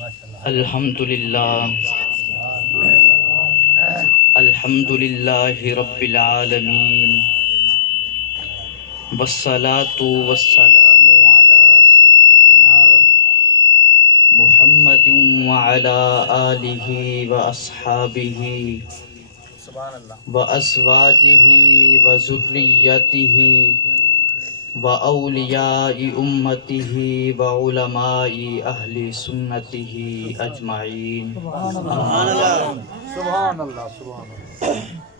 الحمد للہ رب العالمین والصلاة والسلام على سیدنا محمد وعلى آلہ واصحابہ وازواجہ وذریتہ وأولیاء أمته وعلماء أهل سنته أجمعين سبحان اللہ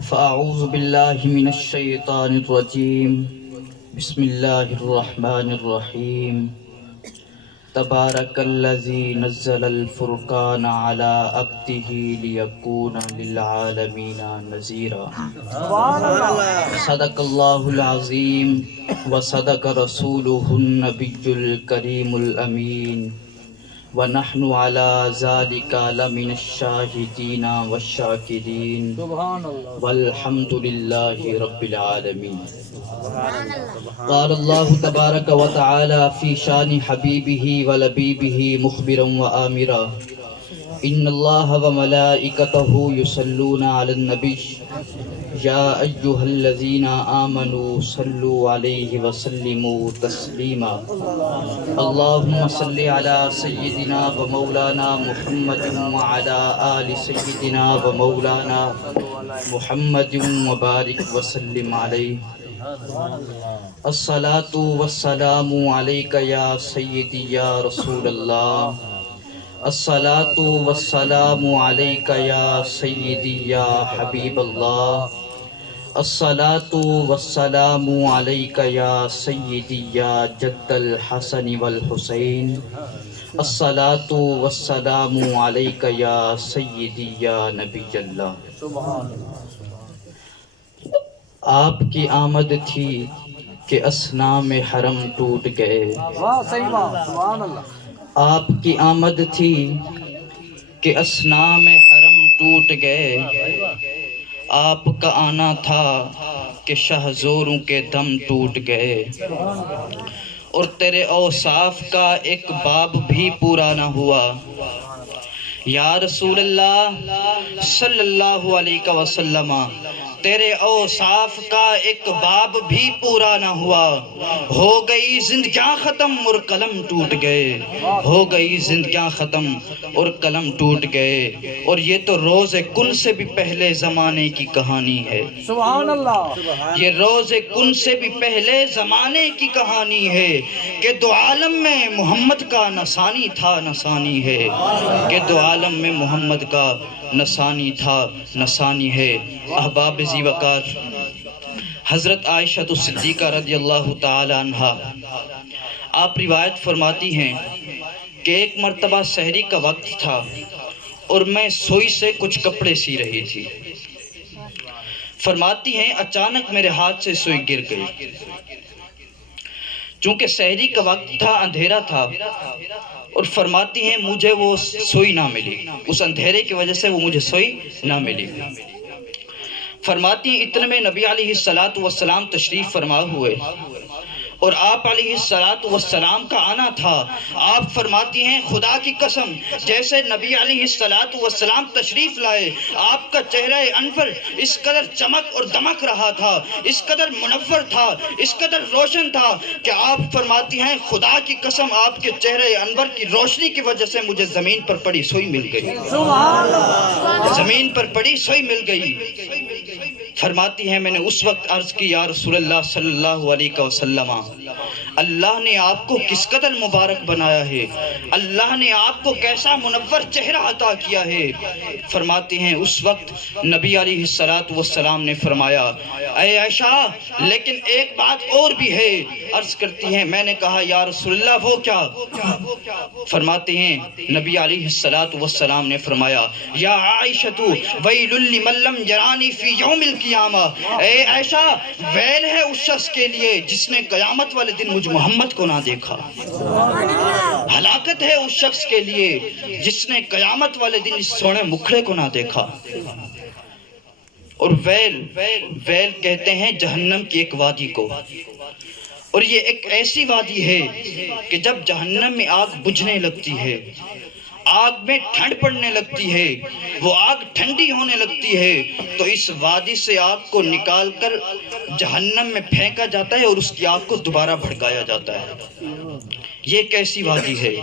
فأعوذ بالله من الشيطان الرجيم بسم الله الرحمن الرحيم تبارك الذي نزل الفرقان على عبده ليكون للعالمين نذيرا صدق الله العظيم وصدق رسوله النبي الكريم الأمين ونحن على ذلك لمن الشاهدين والشاكرين والحمد لله رب العالمين قال الله تبارك وتعالى في شان حبيبه ولبيبه مخبرا وآمرا إن الله وملائكته يصلون على النبي يا أيها الذين آمنوا صلوا عليه وسلموا تسليما اللهم صل على سيدنا ومولانا محمد وعلى آل سيدنا ومولانا محمد وبارك وسلم عليه الصلاة والسلام عليك يا سيدي يا رسول الله الصلاة والسلام عليك يا سيدي يا حبيب الله الصلاة والسلام عليك يا سيدي يا جد الحسن والحسين الصلاة والسلام عليك يا سيدي يا نبي الله آپ کی آمد تھی کہ اصنام حرم ٹوٹ گئے سبحان اللہ آپ کی آمد تھی کہ اصنام حرم ٹوٹ گئے آپ کا آنا تھا کہ شہزوروں کے دم ٹوٹ گئے اور تیرے اوصاف کا ایک باب بھی پورا نہ ہوا یا رسول اللہ صلی اللہ علیہ وسلم تیرے اوصاف کا ایک باب بھی پورا نہ ہوا ہو گئی زندگیاں ختم اور قلم ٹوٹ گئے ہو گئی زندگیاں ختم اور قلم ٹوٹ گئے اور یہ تو روز کن سے بھی پہلے زمانے کی کہانی ہے سبحان اللہ یہ روز کن سے بھی پہلے زمانے کی کہانی ہے کہ دو عالم میں محمد کا نسانی تھا نسانی ہے کہ دو عالم میں محمد کا نسانی تھا نسانی ہے احباب ذی وقار حضرت عائشہ صدیقہ رضی اللہ تعالی عنہ آپ روایت فرماتی ہیں کہ ایک مرتبہ سحری کا وقت تھا اور میں سوئی سے کچھ کپڑے سی رہی تھی فرماتی ہیں اچانک میرے ہاتھ سے سوئی گر گئی چونکہ سحری کا وقت تھا اندھیرا تھا اور فرماتی ہیں مجھے وہ سوئی نہ ملی اس اندھیرے کی وجہ سے وہ مجھے سوئی نہ ملی فرماتی ہیں اتنے میں نبی علیہ السلام تشریف فرما ہوئے اور آپ علیہ السلام کا آنا تھا آپ فرماتی ہیں خدا کی قسم جیسے نبی علیہ السلام تشریف لائے آپ کا چہرہ انور اس قدر چمک اور دمک رہا تھا اس قدر منور تھا اس قدر روشن تھا کہ آپ فرماتی ہیں خدا کی قسم آپ کے چہرہ انور کی روشنی کی وجہ سے مجھے زمین پر پڑی سوئی مل گئی زمین پر پڑی سوئی مل گئی فرماتی ہیں میں نے اس وقت عرض کی یا رسول اللہ صلی اللہ علیہ وسلم اللہ نے آپ کو کس قدر مبارک بنایا ہے اللہ نے آپ کو کیسا منور چہرہ عطا کیا ہے فرماتی ہیں اس وقت نبی علیہ السلام نے فرمایا اے عائشہ لیکن ایک بات اور بھی ہے عرض کرتی ہیں میں نے کہا یا رسول اللہ وہ کیا فرماتی ہیں نبی علیہ السلام نے فرمایا یا عائشہ ویل لمن لم یرانی فی یوم القیامہ اے عائشہ ویل ہے اس شخص کے لیے جس نے قیامت والے دن مجھ محمد کو نہ دیکھا ہلاکت ہے اس شخص کے لیے جس نے قیامت والے دن اس سونے مکھڑے کو نہ دیکھا اور ویل کہتے ہیں جہنم کی ایک وادی کو اور یہ ایک ایسی وادی ہے کہ جب جہنم میں آگ بجھنے لگتی ہے آگ میں ٹھنڈ پڑنے لگتی ہے، وہ آگ ٹھنڈی ہونے لگتی ہے تو اس وادی سے آگ کو نکال کر جہنم میں پھینکا جاتا ہے اور اس کی آگ کو دوبارہ بھڑکایا جاتا ہے۔ یہ کیسی وادی ہے؟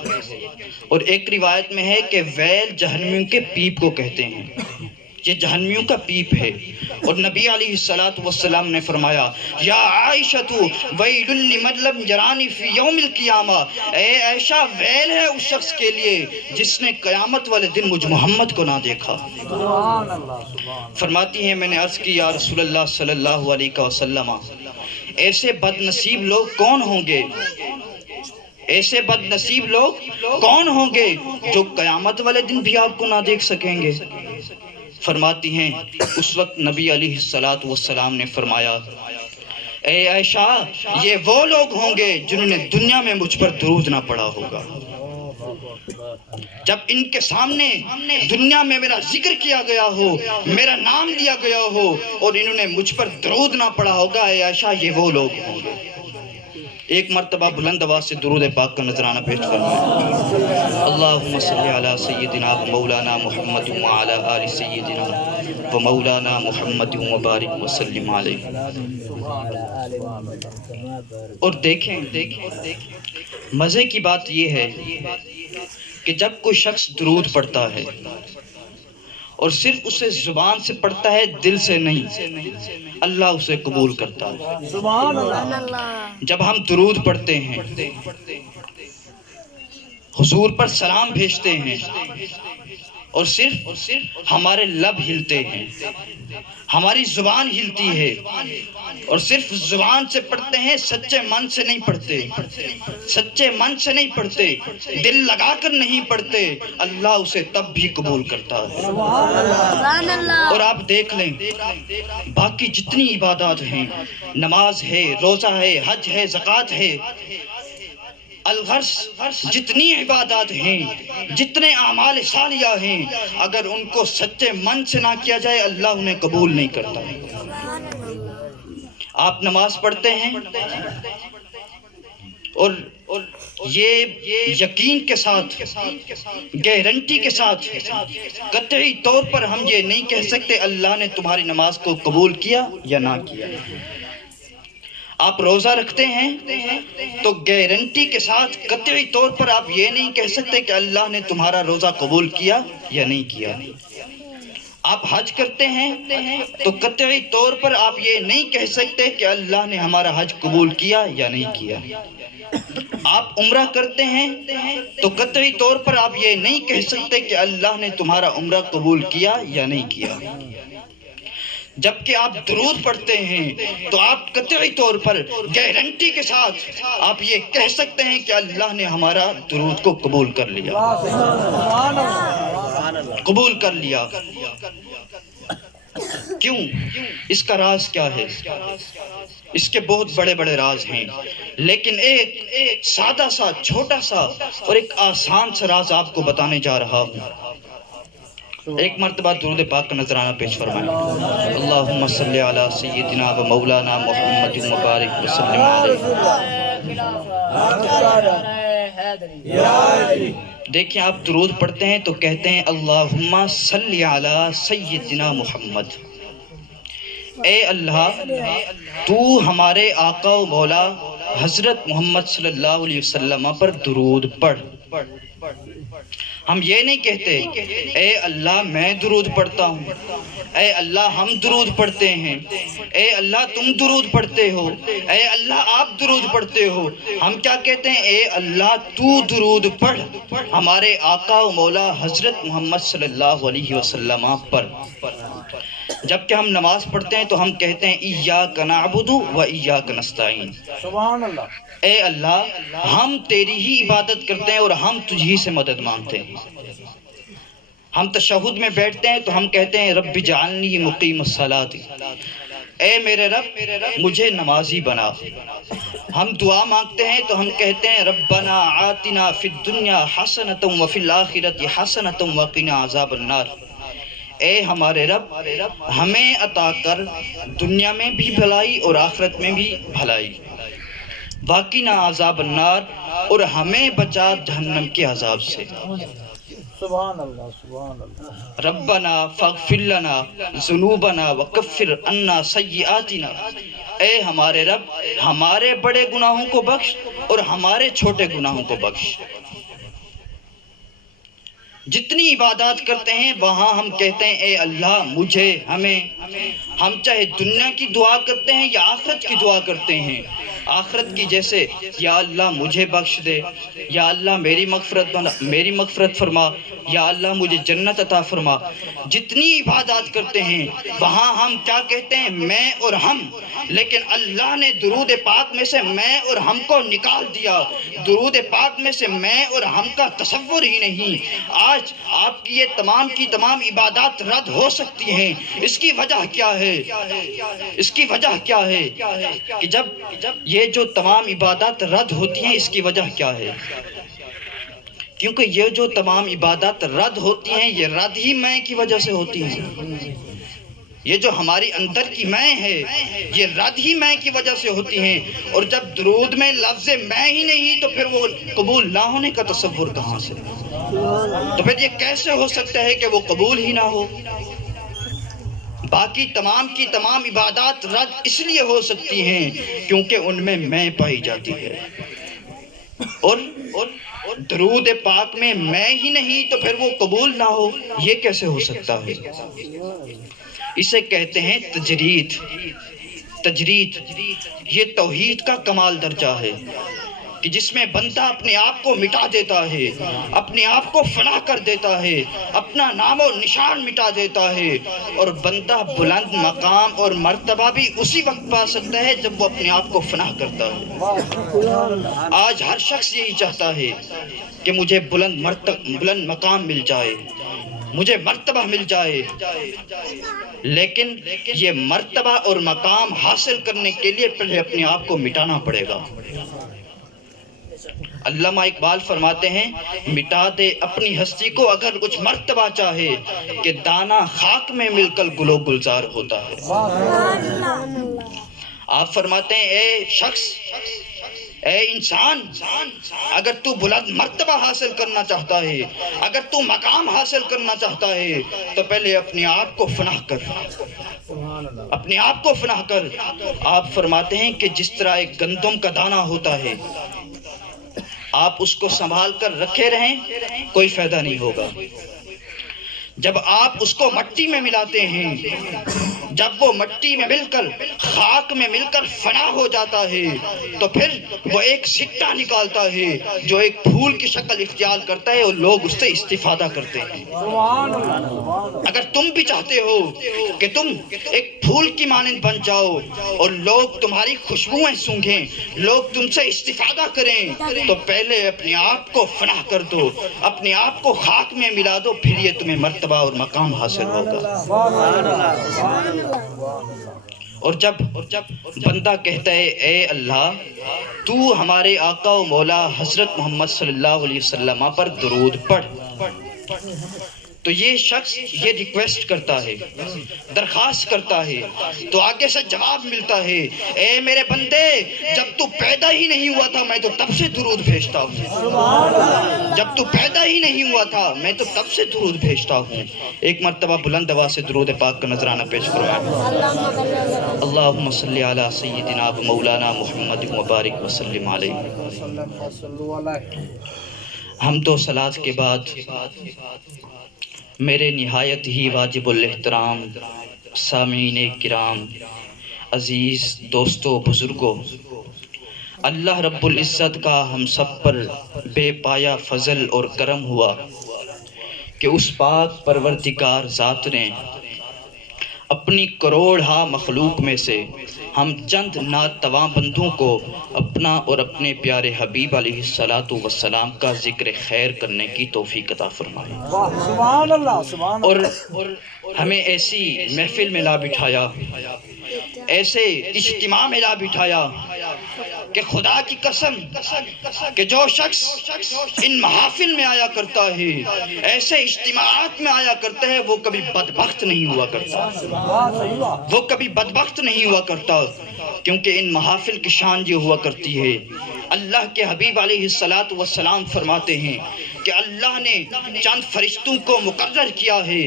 اور ایک روایت میں ہے کہ ویل جہنمیوں کے پیپ کو کہتے ہیں، یہ جہنمیوں کا پیپ ہے۔ اور نبی علیہ السلام نے فرمایا یا عائشہ ویل لمن لم یرانی فی یوم القیامہ، اے عائشہ ویل ہے اس شخص کے لیے جس نے قیامت والے دن مجھ محمد کو نہ دیکھا۔ سبحان اللہ سبحان فرماتی ہیں میں نے عرض کی یا رسول اللہ صلی اللہ علیہ وسلم ایسے بد نصیب لوگ کون ہوں گے، ایسے بد نصیب لوگ کون ہوں گے جو قیامت والے دن بھی آپ کو نہ دیکھ سکیں گے؟ فرماتی ہیں اس وقت نبی علیہ السلام نے فرمایا اے عائشہ یہ وہ لوگ ہوں گے جنہوں نے دنیا میں مجھ پر درود نہ پڑھا ہوگا۔ جب ان کے سامنے دنیا میں میرا ذکر کیا گیا ہو، میرا نام لیا گیا ہو اور انہوں نے مجھ پر درود نہ پڑھا ہوگا، اے عائشہ یہ وہ لوگ ہوں گے۔ ایک مرتبہ بلند آواز سے درود پاک کا نذرانہ پیش فرمائیں۔ اللہم صلی علی سیدنا و مولانا محمد وعلی آل سیدنا و مولانا محمد وبارک وسلم علیہ۔ اور دیکھیں مزے کی بات یہ ہے کہ جب کوئی شخص درود پڑھتا ہے اور صرف اسے زبان سے پڑھتا ہے دل سے نہیں، اللہ اسے قبول کرتا ہے۔ سبحان اللہ۔ جب ہم درود پڑھتے ہیں، حضور پر سلام بھیجتے ہیں اور صرف ہمارے لب ہلتے ہیں، ہماری زبان ہلتی ہے اور صرف زبان سے پڑھتے ہیں، سچے من سے نہیں پڑھتے، سچے من سے نہیں پڑھتے، دل لگا کر نہیں پڑھتے، اللہ اسے تب بھی قبول کرتا ہے۔ اور آپ دیکھ لیں باقی جتنی عبادات ہیں، نماز ہے، روزہ ہے، حج ہے، زکوٰۃ ہے، الغرض جتنی عبادات ہیں، جتنے اعمال صالحہ ہیں، اگر ان کو سچے من سے نہ کیا جائے اللہ انہیں قبول نہیں کرتا۔ آپ نماز پڑھتے ہیں اور یہ یقین کے ساتھ، گارنٹی کے ساتھ، قطعی طور پر ہم یہ نہیں کہہ سکتے اللہ نے تمہاری نماز کو قبول کیا یا نہ کیا۔ آپ روزہ رکھتے ہیں تو گارنٹی کے ساتھ قطعی طور پر آپ یہ نہیں کہہ سکتے کہ اللہ نے تمہارا روزہ قبول کیا یا نہیں کیا۔ آپ حج کرتے ہیں تو قطعی طور پر آپ یہ نہیں کہہ سکتے کہ اللہ نے ہمارا حج قبول کیا یا نہیں کیا۔ آپ عمرہ کرتے ہیں تو قطعی طور پر آپ یہ نہیں کہہ سکتے کہ اللہ نے تمہارا عمرہ قبول کیا یا نہیں کیا۔ جبکہ آپ درود پڑھتے ہیں تو آپ قطعی طور پر گارنٹی کے ساتھ آپ یہ کہہ سکتے ہیں کہ اللہ نے ہمارا درود کو قبول کر لیا، قبول کر لیا۔ کیوں؟ اس کا راز کیا ہے؟ اس کے بہت بڑے بڑے راز ہیں، لیکن ایک سادہ سا چھوٹا سا اور ایک آسان سا راز آپ کو بتانے جا رہا ہوں۔ ایک مرتبہ درود پاک کا نذرانہ پیش فرمائیں۔ اللہم صلی علی سیدنا و مولانا محمد مبارک وسلم علیہ۔ دیکھیں آپ درود پڑھتے ہیں تو کہتے ہیں اللہم صلی علی سیدنا محمد، اے اللہ تو ہمارے آقا و مولا حضرت محمد صلی اللہ علیہ وسلم پر درود پڑھ۔ ہم یہ نہیں کہتے اے اللہ میں درود پڑھتا ہوں، اے اللہ ہم درود پڑھتے ہیں، اے اللہ تم درود پڑھتے ہو، اے اللہ آپ درود پڑھتے ہو۔ ہم کیا کہتے ہیں؟ اے اللہ تو درود پڑھ ہمارے آقا و مولا حضرت محمد صلی اللہ علیہ وسلم پر۔ جبکہ ہم نماز پڑھتے ہیں تو ہم کہتے ہیں ایاک نعبد و ایاک نستعین، سبحان اللہ۔ اے اللہ ہم تیری ہی عبادت کرتے ہیں اور ہم تجھی سے مدد مانگتے ہیں۔ ہم تشہد میں بیٹھتے ہیں تو ہم کہتے ہیں رب اجعلنی مقیم الصلاۃ، اے میرے رب مجھے نمازی بنا۔ ہم دعا مانگتے ہیں تو ہم کہتے ہیں ربنا آتنا فی الدنیا حسنۃ وفی الآخرۃ حسنۃ وقنا عذاب النار، اے ہمارے رب ہمیں عطا کر دنیا میں بھی بھلائی اور آخرت میں بھی بھلائی، واقعنا عذاب النار اور ہمیں بچا جہنم کے عذاب سے۔ سبحان اللہ سبحان اللہ ربنا فاغفر لنا ذنوبنا وکفر عنا سیئاتنا، اے ہمارے رب ہمارے بڑے گناہوں کو بخش اور ہمارے چھوٹے گناہوں کو بخش۔ جتنی عبادات کرتے ہیں وہاں ہم کہتے ہیں اے اللہ مجھے ہمیں، ہم چاہے دنیا کی دعا کرتے ہیں یا آخرت کی دعا کرتے ہیں، آخرت کی جیسے یا اللہ مجھے بخش دے، یا اللہ میری مغفرت فرما، یا اللہ مجھے جنت عطا فرما۔ جتنی عبادات کرتے ہیں وہاں ہم کیا کہتے ہیں میں اور ہم، لیکن اللہ نے درود پاک میں سے میں اور ہم کو نکال دیا، درود پاک میں سے میں اور ہم کا تصور ہی نہیں۔ آج آپ کی یہ تمام کی تمام عبادات رد ہو سکتی ہیں، اس کی وجہ کیا ہے؟ اس کی وجہ کیا ہے کہ جب یہ جو تمام عبادات رد ہوتی ہیں اس کی وجہ کیا ہے؟ کیونکہ یہ جو تمام عبادات رد ہوتی ہیں یہ رد ہی میں کی وجہ سے ہوتی ہیں، یہ جو ہماری اندر کی میں ہے یہ رد ہی میں کی وجہ سے ہوتی ہیں، اور جب درود میں لفظ میں ہی نہیں تو پھر وہ قبول نہ ہونے کا تصور کہاں سے؟ تو پھر یہ کیسے ہو سکتا ہے کہ وہ قبول ہی نہ ہو؟ باقی تمام کی تمام عبادات رد اس لیے ہو سکتی ہیں کیونکہ ان میں پائی جاتی ہے، اور درود پاک میں میں ہی نہیں تو پھر وہ قبول نہ ہو، یہ کیسے ہو سکتا ہے؟ اسے کہتے ہیں تجرید۔ تجرید یہ توحید کا کمال درجہ ہے کہ جس میں بندہ اپنے آپ کو مٹا دیتا ہے، اپنے آپ کو فنا کر دیتا ہے، اپنا نام و نشان مٹا دیتا ہے، اور بندہ بلند مقام اور مرتبہ بھی اسی وقت پا سکتا ہے جب وہ اپنے آپ کو فنا کرتا ہے۔ آج ہر شخص یہی چاہتا ہے کہ مجھے بلند مقام مل جائے، مجھے مرتبہ مل جائے، لیکن یہ مرتبہ اور مقام حاصل کرنے کے لیے پہلے اپنے آپ کو مٹانا پڑے گا۔ علامہ اقبال فرماتے ہیں مٹا دے اپنی ہستی کو اگر کچھ مرتبہ چاہے، کہ دانا خاک میں مل کر گل و گلزار ہوتا ہے۔ آپ فرماتے ہیں اے شخص، اے انسان، اگر تو بلند مرتبہ حاصل کرنا چاہتا ہے، اگر تو مقام حاصل کرنا چاہتا ہے تو پہلے اپنے آپ کو فنا کر، اپنے آپ کو فنا کر۔ آپ فرماتے ہیں کہ جس طرح ایک گندم کا دانہ ہوتا ہے، آپ اس کو سنبھال کر رکھے رہیں کوئی فائدہ نہیں ہوگا، جب آپ اس کو مٹی میں ملاتے ہیں، جب وہ مٹی میں مل کر خاک میں مل کر فنا ہو جاتا ہے تو پھر وہ ایک سٹا نکالتا ہے جو ایک پھول کی شکل اختیار کرتا ہے اور لوگ اس سے استفادہ کرتے ہیں۔ اگر تم بھی چاہتے ہو کہ تم ایک پھول کی مانند بن جاؤ اور لوگ تمہاری خوشبوئیں سونگھیں، لوگ تم سے استفادہ کریں، تو پہلے اپنے آپ کو فنا کر دو، اپنے آپ کو خاک میں ملا دو، پھر یہ تمہیں مرتبہ اور مقام حاصل ہوگا۔ اور جب بندہ کہتا ہے اے اللہ تو ہمارے آقا و مولا حضرت محمد صلی اللہ علیہ وسلم پر درود پڑھ، تو یہ شخص یہ ریکویسٹ کرتا ہے، درخواست کرتا ہے، تو آگے سے جواب ملتا ہے اے میرے بندے جب تو پیدا ہی نہیں ہوا تھا میں تو تب سے درود بھیجتا ہوں، جب تو پیدا ہی نہیں ہوا تھا میں تو تب سے درود بھیجتا ہوں۔ ایک مرتبہ بلند آواز سے درود پاک کا نذرانہ پیش فرمائیں۔ اللہم صلی علی سیدنا و مولانا محمد مبارک وسلم علیہ۔ حمد و صلاۃ کے بعد میرے نہایت ہی واجب الاحترام سامعین کرام، عزیز دوستو، بزرگوں، اللہ رب العزت کا ہم سب پر بے پایا فضل اور کرم ہوا کہ اس پاک پروردگار ذات نے اپنی کروڑ ہا مخلوق میں سے ہم چند ناتواں بندوں کو اپنا اور اپنے پیارے حبیب علیہ السلام کا ذکر خیر کرنے کی توفیق عطا فرمائے، سبحان اللہ سبحان اللہ، اور ہمیں ایسی محفل میں لا بٹھایا، ایسے اجتماع میں لا بٹھایا کہ خدا کی قسم کہ جو شخص ان محافل میں آیا کرتا ہے، ایسے اجتماعات میں آیا کرتا ہے، وہ کبھی بدبخت نہیں ہوا کرتا، وہ کبھی بدبخت نہیں ہوا کرتا، کیونکہ ان محافل کی شان یہ ہوا کرتی ہے۔ اللہ کے حبیب علیہ السلام فرماتے ہیں کہ اللہ نے چند فرشتوں کو مقرر کیا ہے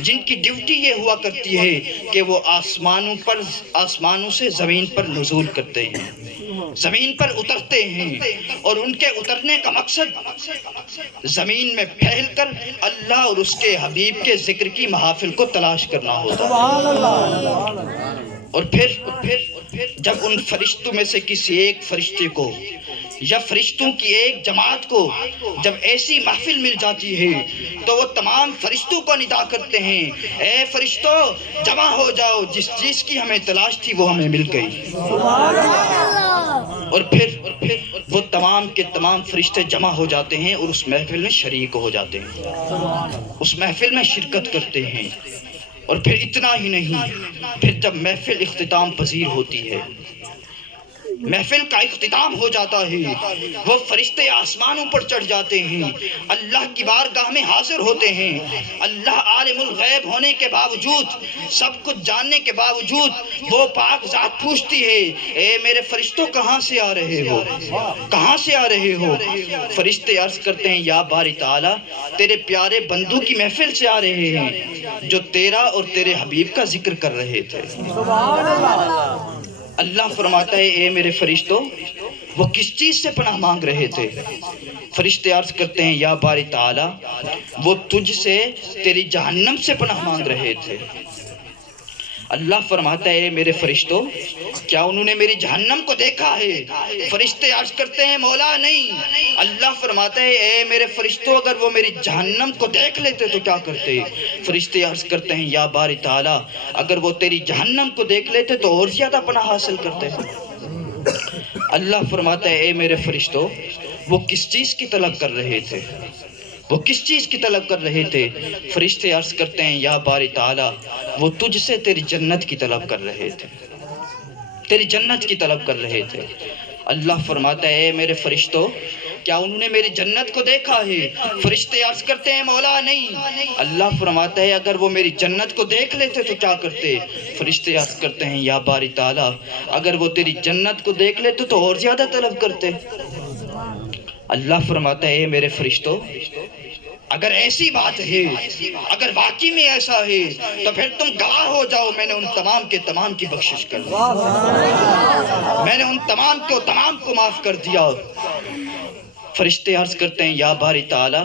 جن کی ڈیوٹی یہ ہوا کرتی ہے کہ وہ آسمانوں سے زمین پر نزول کرتے ہیں، زمین پر اترتے ہیں، اور ان کے اترنے کا مقصد زمین میں پھیل کر اللہ اور اس کے حبیب کے ذکر کی محافل کو تلاش کرنا ہوتا ہے۔ سبحان اللہ سبحان اللہ اور پھر جب ان فرشتوں میں سے کسی ایک فرشتے کو یا فرشتوں کی ایک جماعت کو جب ایسی محفل مل جاتی ہے تو وہ تمام فرشتوں کو ندا کرتے ہیں، اے فرشتوں جمع ہو جاؤ، جس چیز کی ہمیں تلاش تھی وہ ہمیں مل گئی۔ سبحان اللہ اور پھر وہ تمام کے تمام فرشتے جمع ہو جاتے ہیں اور اس محفل میں شریک ہو جاتے ہیں، اس محفل میں شرکت کرتے ہیں۔ اور پھر اتنا ہی نہیں، پھر جب محفل اختتام پذیر ہوتی ہے، محفل کا اختتام ہو جاتا ہے، وہ فرشتے آسمانوں پر چڑھ جاتے ہیں، اللہ کی بارگاہ میں حاضر ہوتے ہیں۔ اللہ عالم الغیب ہونے کے باوجود، سب کچھ جاننے کے باوجود وہ پاک ذات پوچھتی ہے، اے میرے فرشتوں کہاں سے آ رہے ہو، کہاں سے آ رہے ہو؟ فرشتے عرض کرتے ہیں، یا باری تعالیٰ تیرے پیارے بندوں کی محفل سے آ رہے ہیں جو تیرا اور تیرے حبیب کا ذکر کر رہے تھے۔ سبحان اللہ اللہ فرماتا ہے، اے میرے فرشتوں وہ کس چیز سے پناہ مانگ رہے تھے؟ فرشتے عرض کرتے ہیں، یا باری تعالیٰ وہ تجھ سے تیری جہنم سے پناہ مانگ رہے تھے۔ اللہ فرماتا ہے، اے میرے فرشتوں کیا انہوں نے میری جہنم کو دیکھا ہے؟ فرشتے عرض کرتے ہیں، مولا نہیں۔ اللہ فرماتا ہے، اے میرے فرشتوں اگر وہ میری جہنم کو دیکھ لیتے تو کیا کرتے؟ فرشتے عرض کرتے ہیں، یا باری تعالیٰ اگر وہ تیری جہنم کو دیکھ لیتے تو اور زیادہ پناہ حاصل کرتے۔ اللہ فرماتا ہے، اے میرے فرشتوں وہ کس چیز کی طلب کر رہے تھے؟ وہ کس چیز کی طلب کر رہے تھے؟ فرشتے عرض کرتے ہیں، یا باری تعالیٰ وہ تجھ سے تیری جنت کی طلب کر رہے تھے، تیری جنت کی طلب کر رہے تھے۔ اللہ فرماتا ہے، اے میرے فرشتوں کیا انہوں نے میری جنت کو دیکھا ہے؟ فرشتے عرض کرتے ہیں، مولا نہیں۔ اللہ فرماتا ہے، اگر وہ میری جنت کو دیکھ لیتے تو کیا کرتے؟ فرشتے عرض کرتے ہیں، یا باری تعالیٰ اگر وہ تیری جنت کو دیکھ لیتے تو اور زیادہ طلب کرتے۔ اللہ فرماتا ہے، اے میرے فرشتوں اگر ایسی بات ہے، اگر واقعی میں ایسا ہے تو پھر تم گواہ ہو جاؤ، میں نے ان تمام کے تمام کی بخشش کر دی، میں نے ان تمام کو معاف کر دیا۔ فرشتے عرض کرتے ہیں، یا باری تعالیٰ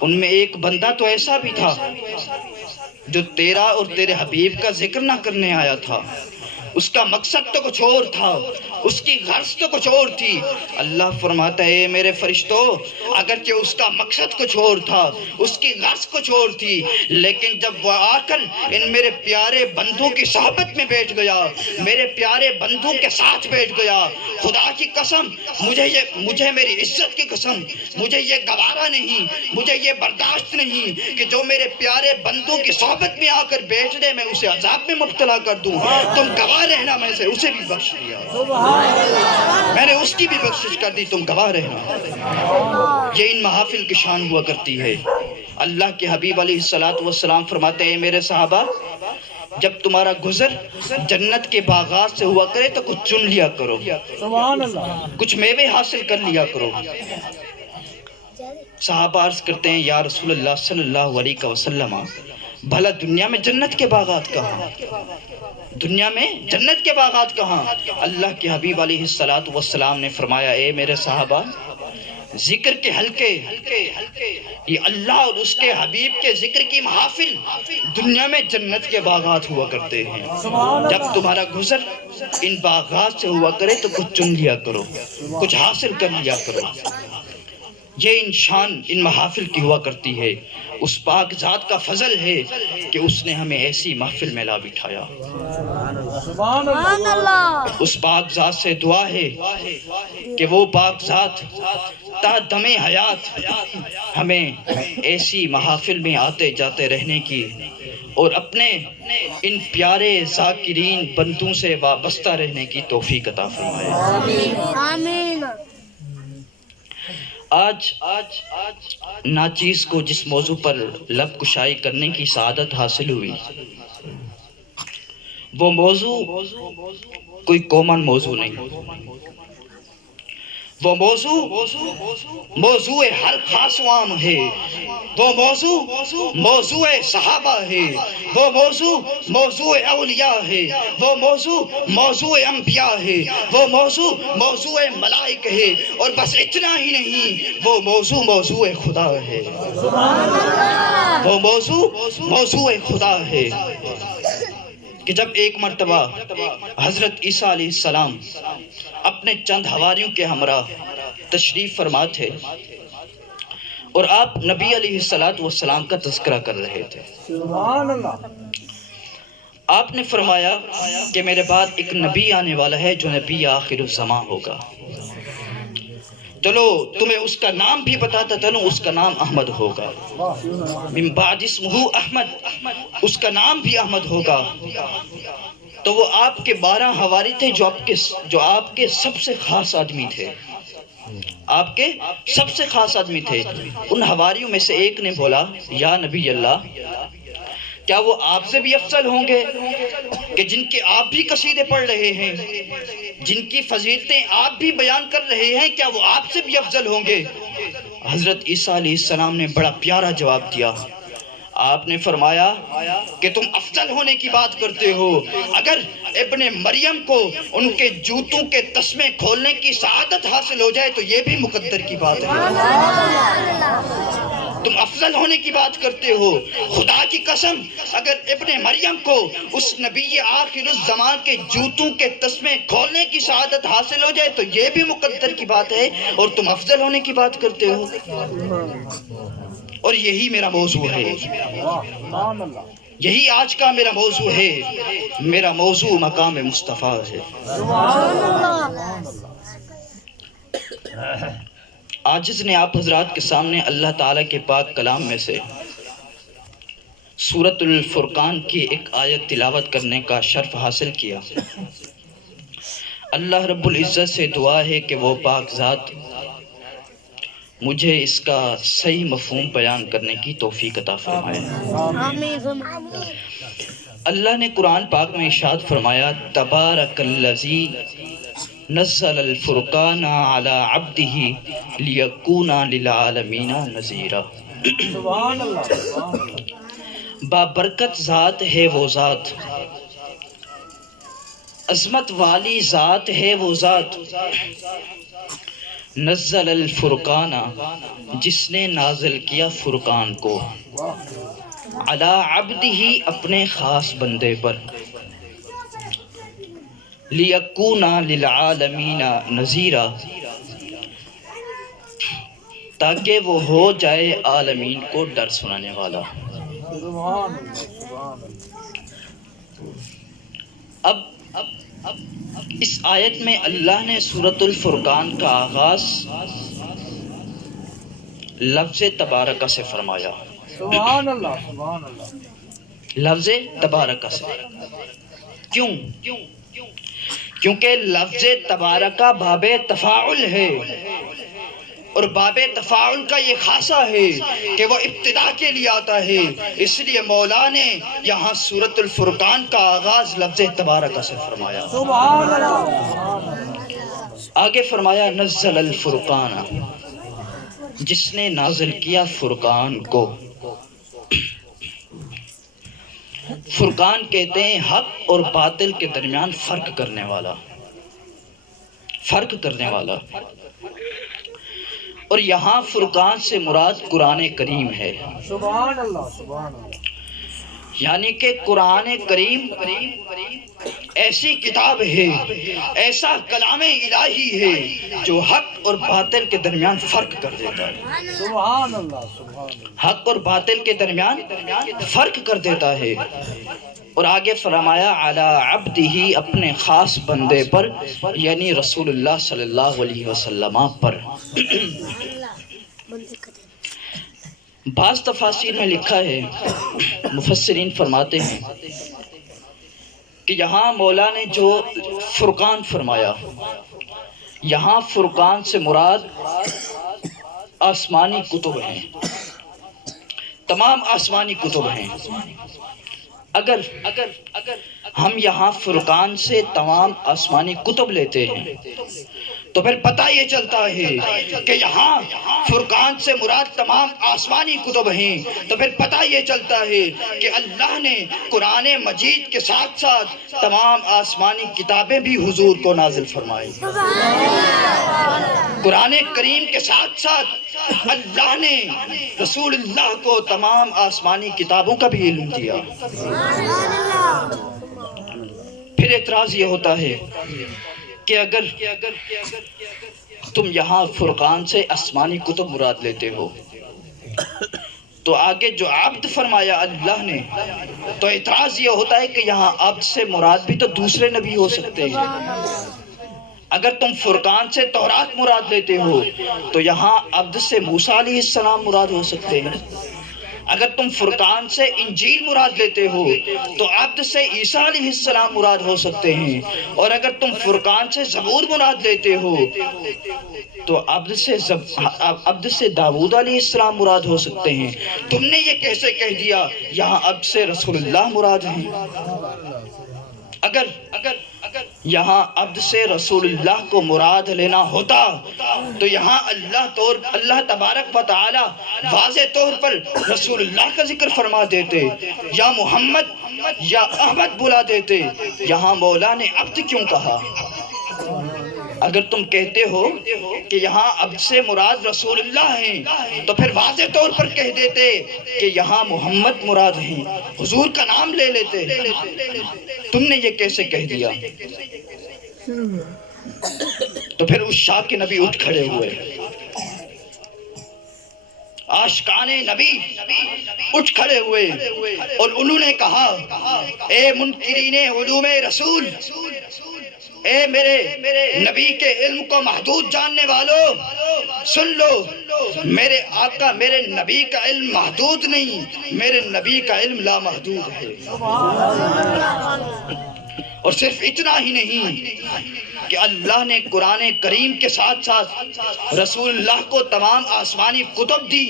ان میں ایک بندہ تو ایسا بھی تھا جو تیرا اور تیرے حبیب کا ذکر نہ کرنے آیا تھا، اس کا مقصد تو کچھ اور تھا، اس کی غرض تو کچھ اور تھی۔ اللہ فرماتا ہے، میرے فرشتوں اگرچہ اس کا مقصد کچھ اور تھا، اس کی غرض کچھ اور تھی، لیکن جب وہ آ کر ان میرے پیارے بندوں کی صحبت میں بیٹھ گیا، میرے پیارے بندوں کے ساتھ بیٹھ گیا، خدا کی قسم مجھے میری عزت کی قسم مجھے یہ گوارا نہیں، مجھے یہ برداشت نہیں کہ جو میرے پیارے بندوں کی صحبت میں آ کر بیٹھ دے میں اسے عذاب میں مبتلا کر دوں۔ تم گواہ رہنا، میں سے اسے بھی بخش دیا، میں نے اس کی بھی بخشش کر دی، تم گواہ رہنا۔ یہ ان محافل کی شان ہوا کرتی ہے۔ اللہ کے حبیب علیہ السلام فرماتے ہیں، میرے صحابہ جب تمہارا گزر جنت کے باغات سے ہوا کرے تو کچھ چن لیا کرو، سبحان اللہ کچھ میوے حاصل کر لیا کرو۔ صحابہ عرض کرتے ہیں، یا رسول اللہ صلی اللہ علیہ وسلم بھلا دنیا میں جنت کے باغات کہاں؟ دنیا میں جنت کے باغات کہاں؟ اللہ کے حبیب علیہ السلام نے فرمایا، اے میرے صحابہ ذکر کے حلقے، یہ اللہ اور اس کے حبیب کے ذکر کی محافل دنیا میں جنت کے باغات ہوا کرتے ہیں۔ جب تمہارا گزر ان باغات سے ہوا کرے تو کچھ چن لیا کرو، کچھ حاصل کر لیا کرو۔ یہ انشان ان محافل کی ہوا کرتی ہے۔ اس پاک ذات کا فضل ہے کہ اس نے ہمیں ایسی محفل میں لا بٹھایا۔ سبحان اللہ اس پاک ذات سے دعا ہے کہ وہ پاک ذات تا دم حیات ہمیں ایسی محافل میں آتے جاتے رہنے کی اور اپنے ان پیارے ذاکرین بندوں سے وابستہ رہنے کی توفیق عطا فرمائے۔ آمین۔ آج ناچیز کو جس موضوع پر لب کشائی کرنے کی سعادت حاصل ہوئی، وہ موضوع کوئی کامن موضوع نہیں، وہ موضوع ہر خاص و عام ہے، وہ موضوع صحابہ ہے، وہ موضوع اولیاء ہے، وہ موضوع انبیاء ہے، وہ موضوع ملائک ہے، اور بس اتنا ہی نہیں، وہ موضوع خدا ہے، وہ موضوع خدا ہے کہ جب ایک مرتبہ حضرت عیسیٰ علیہ السلام اپنے چند حواریوں کے ہمراہ تشریف فرما تھے اور آپ نبی علیہ السلام کا تذکرہ کر رہے تھے، سبحان اللہ، آپ نے فرمایا کہ میرے بعد ایک نبی آنے والا ہے جو نبی آخر الزمان ہوگا، چلو تمہیں اس کا نام بھی بتاتا چلوں، اس کا نام احمد ہوگا، من بعد اسمہ احمد، اس کا نام بھی احمد ہوگا۔ تو وہ آپ کے 12 حواری تھے جو آپ کے سب سے خاص آدمی تھے، آپ کے سب سے خاص آدمی تھے۔ ان حواریوں میں سے ایک نے بولا، یا نبی اللہ، کیا وہ آپ سے بھی افضل ہوں گے کہ جن کے آپ بھی قصیدے پڑھ رہے ہیں، جن کی فضیلتیں آپ بھی بیان کر رہے ہیں، کیا وہ آپ سے بھی افضل ہوں گے؟ حضرت عیسیٰ علیہ السلام نے بڑا پیارا جواب دیا، آپ نے فرمایا کہ تم افضل ہونے کی بات کرتے ہو، اگر ابن مریم کو ان کے جوتوں کے تسمے کھولنے کی سعادت حاصل ہو جائے تو یہ بھی مقدر کی بات ہے، تم افضل ہونے کی بات کرتے ہو، خدا کی قسم اگر ابن مریم کو اس نبی آخر الزمان کے جوتوں کے تسمے کھولنے کی سعادت حاصل ہو جائے تو یہ بھی مقدر کی بات ہے، اور تم افضل ہونے کی بات کرتے ہو۔ اور یہی میرا موضوع ہے، سبحان اللہ، یہی آج کا میرا موضوع ہے، میرا موضوع مقام مصطفیٰ ہے۔ سبحان اللہ، عاجز نے آپ حضرات کے سامنے اللہ تعالیٰ کے پاک کلام میں سے سورۃ الفرقان کی ایک آیت تلاوت کرنے کا شرف حاصل کیا۔ اللہ رب العزت سے دعا ہے کہ وہ پاک ذات مجھے اس کا صحیح مفہوم بیان کرنے کی توفیق عطا فرمائے۔ اللہ نے قرآن پاک میں ارشاد فرمایا، تبارک الذی نزل الفرقان علی عبدہ لیکون للعالمین نذیرا۔ سبحان اللہ، سبحان اللہ، بابرکت ذات ہے وہ ذات، عظمت والی ذات ہے وہ ذات، نزل الفرقان، جس نے نازل کیا فرقان کو، علی عبدہ، اپنے خاص بندے پر، لیکون للعالمین نذیرا، تاکہ وہ ہو جائے عالمین کو ڈر سنانے والا۔ سبحان اللہ، سبحان اللہ، اب اس آیت میں اللہ نے سورۃ الفرقان کا آغاز لفظ تبارکہ سے فرمایا، سبحان اللہ، سبحان اللہ، لفظ تبارکہ سے۔ کیوں؟ کیونکہ لفظ تبارکہ باب تفاعل ہے، اور باب تفاعل کا یہ خاصہ ہے کہ وہ ابتدا کے لیے آتا ہے، اس لیے مولا نے یہاں سورۃ الفرقان کا آغاز لفظ تبارکہ سے فرمایا۔ سبحان اللہ، سبحان اللہ، آگے فرمایا، نزل الفرقان، جس نے نازل کیا فرقان کو۔ فرقان کہتے ہیں حق اور باطل کے درمیان فرق کرنے والا، فرق کرنے والا۔ اور یہاں فرقان سے مراد قرآن کریم ہے، سبحان اللہ، سبحان اللہ، یعنی کہ قرآن کریم ایسی کتاب ہے، ایسا کلام الہی ہے جو حق اور باطل کے درمیان فرق کر دیتا ہے، سبحان اللہ، سبحان اللہ، حق اور باطل کے درمیان فرق کر دیتا ہے۔ اور آگے فرمایا، علی عبدہ، اپنے خاص بندے پر، یعنی رسول اللہ صلی اللہ علیہ وسلم پر۔ بعض تفاسیر میں لکھا ہے، مفسرین فرماتے ہیں کہ یہاں مولا نے جو فرقان فرمایا، یہاں فرقان سے مراد آسمانی کتب ہیں، تمام آسمانی کتب ہیں، اگر ہم یہاں فرقان سے تمام آسمانی کتب لیتے ہیں تو پھر پتہ یہ چلتا ہے کہ یہاں فرقان سے مراد تمام آسمانی کتب ہیں، تو پھر پتہ یہ چلتا ہے کہ اللہ نے قرآن مجید کے ساتھ ساتھ تمام آسمانی کتابیں بھی حضور کو نازل فرمائی۔ قرآن کریم کے ساتھ ساتھ اللہ نے رسول اللہ کو تمام آسمانی کتابوں کا بھی علم دیا۔ پھر اعتراض یہ ہوتا ہے کہ اگر تم یہاں فرقان سے آسمانی کتب مراد لیتے ہو تو آگے جو عبد فرمایا اللہ نے، تو اعتراض یہ ہوتا ہے کہ یہاں عبد سے مراد بھی تو دوسرے نبی ہو سکتے ہیں۔ اگر تم فرقان سے تورات مراد لیتے ہو تو یہاں عبد سے موسیٰ علیہ السلام مراد ہو سکتے ہیں۔ اگر تم فرقان سے انجیل مراد لیتے ہو تو عبد سے عیسیٰ علیہ السلام مراد ہو سکتے ہیں، اور اگر تم فرقان سے زبور مراد لیتے ہو تو عبد سے داؤد علیہ السلام مراد ہو سکتے ہیں۔ تم نے یہ کیسے کہہ دیا یہاں عبد سے رسول اللہ مراد ہیں؟ اگر یہاں عبد سے رسول اللہ کو مراد لینا ہوتا تو یہاں اللہ تبارک و تعالی واضح طور پر رسول اللہ کا ذکر فرما دیتے، یا محمد یا احمد بلا دیتے، یہاں مولا نے عبد کیوں کہا؟ اگر تم کہتے ہو کہ یہاں عبد سے مراد رسول اللہ ہیں تو پھر واضح طور پر کہہ دیتے کہ یہاں محمد مراد ہیں، حضور کا نام لے لیتے۔ تم نے یہ کیسے کہہ دیا؟ تو پھر اس شاہ کے نبی اٹھ کھڑے ہوئے، عاشقان نبی اٹھ کھڑے ہوئے اور انہوں نے کہا، اے منکرین علوم رسول، اے میرے نبی کے علم کو محدود جاننے والوں، سن لو، میرے آقا میرے نبی کا علم محدود نہیں، میرے نبی کا علم لامحدود ہے۔ اور صرف اتنا ہی نہیں کہ اللہ نے قرآن کریم کے ساتھ ساتھ رسول اللہ کو تمام آسمانی کتب دی،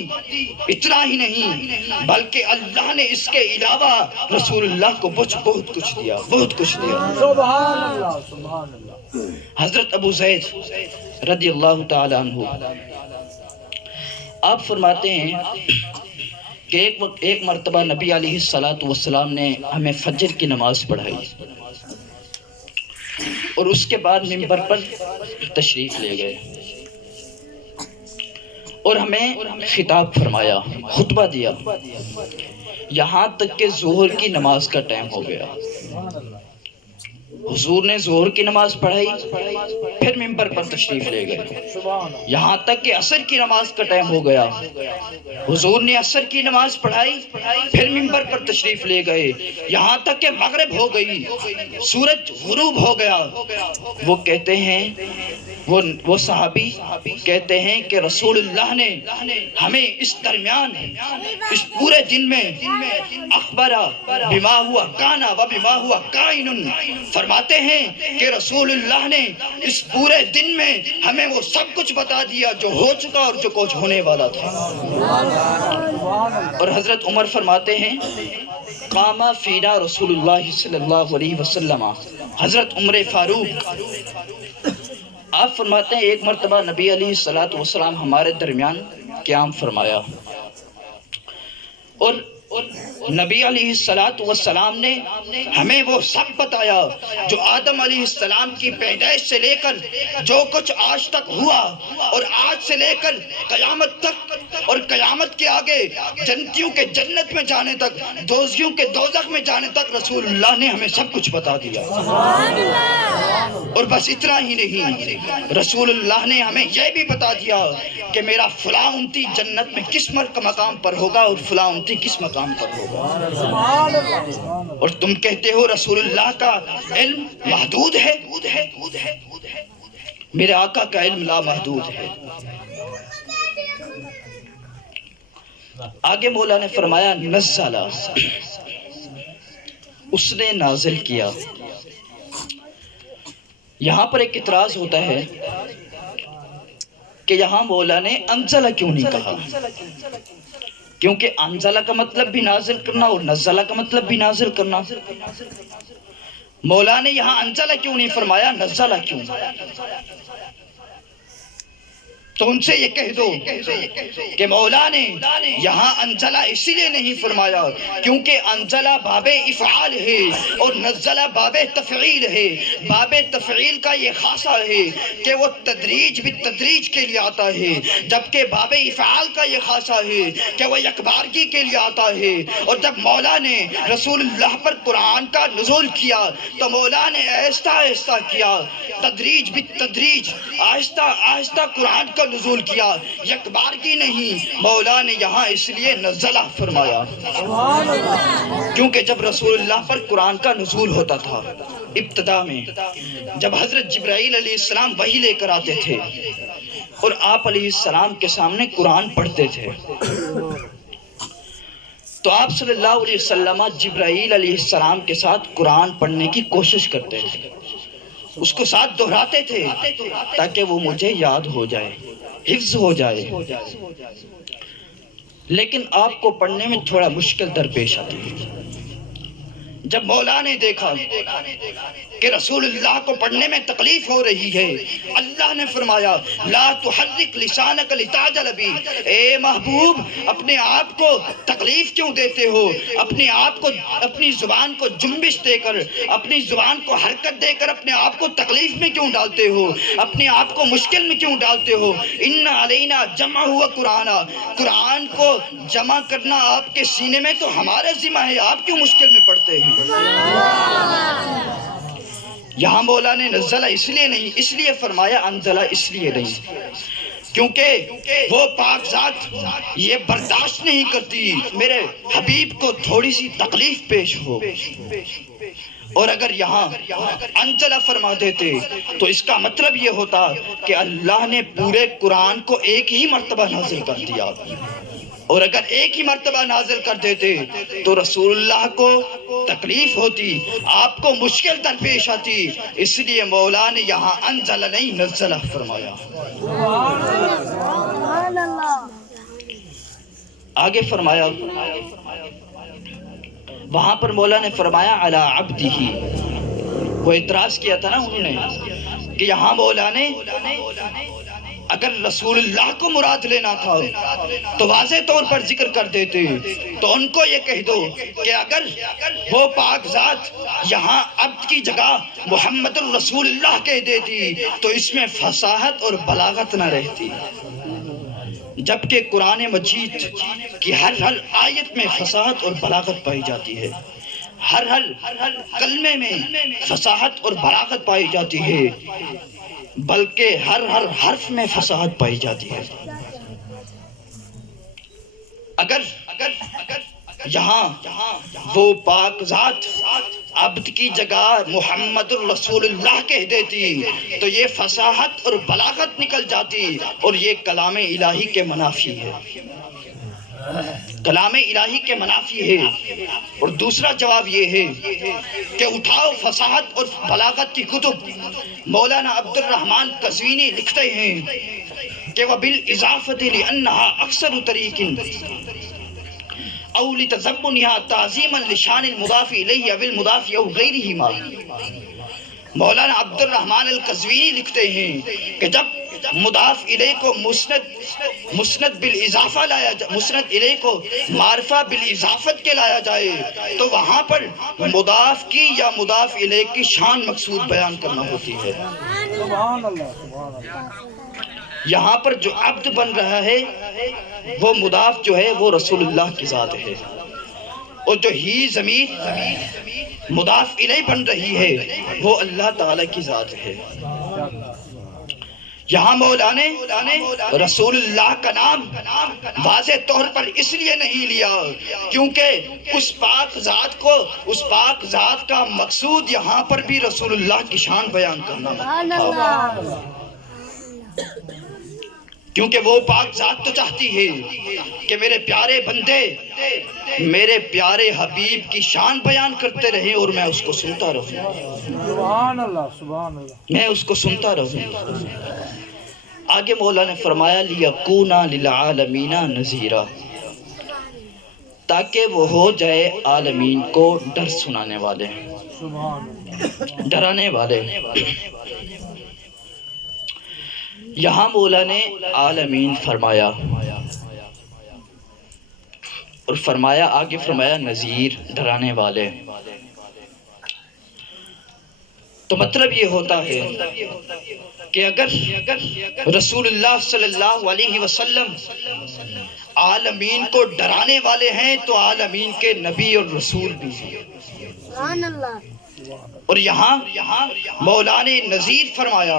اتنا ہی نہیں بلکہ اللہ نے اس کے علاوہ رسول اللہ کو بہت کچھ دیا، بہت کچھ دیا۔ سبحان اللہ، سبحان اللہ۔ حضرت ابو زید رضی اللہ تعالی عنہ آپ فرماتے ہیں کہ ایک مرتبہ نبی علیہ السلام نے ہمیں فجر کی نماز پڑھائی اور اس کے بعد منبر پر تشریف لے گئے اور ہمیں خطاب فرمایا، خطبہ دیا، یہاں تک کہ ظہر کی نماز کا ٹائم ہو گیا۔ حضور نے ظہر کی نماز پڑھائی، پھر منبر پر تشریف لے گئے، یہاں تک کہ عصر کی نماز کا ٹائم ہو گیا۔ حضور نے عصر کی نماز پڑھائی، پھر منبر پر تشریف لے گئے، یہاں تک کہ مغرب ہو گئی، سورج غروب ہو گیا۔ وہ کہتے ہیں، وہ صحابی کہتے ہیں کہ رسول اللہ نے ہمیں اس درمیان اس پورے دن میں اخبرہ بما ہوا کانا و بما ہوا کائن، فرماتے ہیں کہ رسول اللہ نے اس پورے دن میں ہمیں وہ سب کچھ بتا دیا جو ہو چکا اور جو کچھ ہونے والا تھا۔ اور حضرت عمر فرماتے ہیں، قام فینا رسول اللہ صلی اللہ علیہ وسلم، حضرت عمر فاروق آپ فرماتے ہیں ایک مرتبہ نبی علیہ السلام ہمارے درمیان قیام فرمایا اور نبی علیہ السلام نے ہمیں وہ سب بتایا جو آدم علیہ السلام کی پیدائش سے لے کر جو کچھ آج تک ہوا اور آج سے لے کر قیامت تک اور قیامت کے آگے جنتیوں کے جنت میں جانے تک، دوزیوں کے دوزخ میں جانے تک رسول اللہ نے ہمیں سب کچھ بتا دیا۔ اور بس اتنا ہی نہیں، رسول اللہ نے ہمیں یہ بھی بتا دیا کہ میرا فلاں امتی جنت میں کس مقام پر ہوگا اور فلاں امتی کس مقام پر ہوگا۔ اور تم کہتے ہو رسول اللہ کا علم محدود ہے، میرے آقا کا علم لامحدود ہے۔ آگے مولا نے فرمایا نزلہ، اس نے نازل کیا۔ یہاں پر ایک اعتراض ہوتا ہے کہ یہاں مولا نے انزلہ کیوں نہیں کہا؟ کیونکہ انزلہ کا مطلب بھی نازل کرنا اور نزلہ کا مطلب بھی نازل کرنا. مولا نے یہاں انزلہ کیوں نہیں فرمایا, نزلہ کیوں؟ تو ان سے یہ کہہ دو کہ مولا نے یہاں انزلہ اسی لیے نہیں فرمایا کیونکہ انزلہ باب افعال ہے اور نزلہ باب تفعیل ہے. باب تفعیل کا یہ خاصہ ہے کہ وہ تدریج بالتدریج کے لیے آتا ہے، جبکہ باب افعال کا یہ خاصہ ہے کہ وہ یکبارگی کے لیے آتا ہے. اور جب مولا نے رسول اللہ پر قرآن کا نزول کیا تو مولا نے آہستہ آہستہ کیا، تدریج بالتدریج، آہستہ آہستہ قرآن کا نزول کیا، یک بار کی نہیں. مولا نے یہاں اس لیے نزلہ فرمایا کیونکہ جب رسول اللہ پر قرآن کا نزول ہوتا تھا ابتدا میں، جب حضرت جبرائیل علیہ السلام وحی لے کر آتے تھے اور آپ علیہ السلام کے سامنے قرآن پڑھتے تھے، تو آپ صلی اللہ علیہ وسلم جبرائیل علیہ السلام کے ساتھ قرآن پڑھنے کی کوشش کرتے تھے، اس کو ساتھ دہراتے تھے تاکہ وہ مجھے یاد ہو جائے، حفظ ہو جائے. لیکن آپ کو پڑھنے میں تھوڑا مشکل درپیش آتی ہے. جب مولا نے دیکھا کہ رسول اللہ کو پڑھنے میں تکلیف ہو رہی ہے، اللہ نے فرمایا لا تحرک لسانک لتعجل بہ، اے محبوب اپنے آپ کو تکلیف کیوں دیتے ہو، اپنے آپ کو، اپنی زبان کو جنبش دے کر، اپنی زبان کو حرکت دے کر اپنے آپ کو تکلیف میں کیوں ڈالتے ہو، اپنے آپ کو مشکل میں کیوں ڈالتے ہو. ان علینا جمع ہوا قرآن، قرآن کو جمع کرنا آپ کے سینے میں تو ہمارا ذمہ ہے، آپ کیوں مشکل میں پڑھتے ہیں. یہاں مولا نے نزلہ اس لیے نہیں، اس لیے فرمایا انزلہ اس لیے نہیں کیونکہ وہ پاک ذات یہ برداشت نہیں کرتی میرے حبیب کو تھوڑی سی تکلیف پیش ہو. اور اگر یہاں انزلہ فرما دیتے تو اس کا مطلب یہ ہوتا کہ اللہ نے پورے قرآن کو ایک ہی مرتبہ نازل کر دیا، اور اگر ایک ہی مرتبہ نازل کر دیتے تو رسول اللہ کو تکلیف ہوتی، آپ کو مشکل درپیش آتی. اس لیے مولا نے یہاں انزلہ نہیں نزلہ فرمایا. آگے فرمایا، وہاں پر مولا نے فرمایا علی عبدہ. وہ اعتراض کیا تھا نا انہوں نے کہ یہاں مولا نے اگر رسول اللہ کو مراد لینا تھا تو واضح طور پر ذکر کر دیتے، تو ان کو یہ کہہ دو کہ اگر وہ پاک ذات یہاں عبد کی جگہ محمد الرسول اللہ کہہ دیتی تو اس میں فصاحت اور بلاغت نہ رہتی. جبکہ قرآن مجید کی ہر آیت میں فصاحت اور بلاغت پائی جاتی ہے، ہر کلمے میں فصاحت اور بلاغت پائی جاتی ہے، بلکہ ہر حرف میں فصاحت پائی جاتی ہے. اگر یہاں وہ پاک ذات عبد کی جگہ محمد الرسول اللہ کہہ دیتی تو یہ فصاحت اور بلاغت نکل جاتی، اور یہ کلام الہی کے منافی ہے، کلام الہی کے منافی ہے. اور دوسرا جواب یہ ہے کہ اٹھاؤ فصاحت اور بلاغت کی کتب. مولانا عبد الرحمن قزوینی لکھتے ہیں کہ وَبِالْإِضَافَةِ لِأَنَّهَا أَكْثَرُ طَرِيقٍ او لِتَزَمُّنِهَا تَعْظِيمًا لِشَانِ الْمُضَافِ إِلَيْهِ أَوِ الْمُضَافِ أَوْ غَيْرِهِمَا. مولانا عبد الرحمن القزوینی لکھتے ہیں کہ جب مضاف الیہ کو مسند بالاضافہ لایا جائے، مسند الیہ کو معرفہ بالاضافت کے لایا جائے تو وہاں پر مضاف کی یا مضاف الیہ کی شان مقصود بیان کرنا ہوتی ہے. سبحان اللہ، سبحان اللہ. یہاں پر جو عبد بن رہا ہے وہ مضاف جو ہے وہ رسول اللہ کی ذات ہے، اور جو ہی ضمیر مضاف الیہ بن رہی ہے وہ اللہ تعالی کی ذات ہے. یہاں مولا نے رسول اللہ کا نام واضح طور پر اس لیے نہیں لیا کیونکہ اس پاک ذات کا مقصود یہاں پر بھی رسول اللہ کی شان بیان کرنا تھا. کیونکہ وہ پاک ذات تو چاہتی ہے کہ میرے پیارے بندے میرے پیارے حبیب کی شان بیان کرتے رہیں اور میں اس کو سنتا رہوں. سبحان اللہ، سبحان اللہ. میں اس کو سنتا رہوں. آگے مولا نے فرمایا لِيَكُونَ لِلْعَالَمِينَ نَذِيرًا. تاکہ وہ ہو جائے عالمین کو ڈر سنانے والے، سبحان اللہ ڈرانے والے۔ یہاں مولا نے عالمین فرمایا اور فرمایا آگے فرمایا نذیر، ڈرانے والے۔ تو مطلب یہ ہوتا ہے کہ اگر رسول اللہ صلی اللہ علیہ وسلم عالمین کو ڈرانے والے ہیں تو عالمین کے نبی اور رسول بھی ہیں۔ سبحان اللہ۔ اور یہاں مولا نے نذیر فرمایا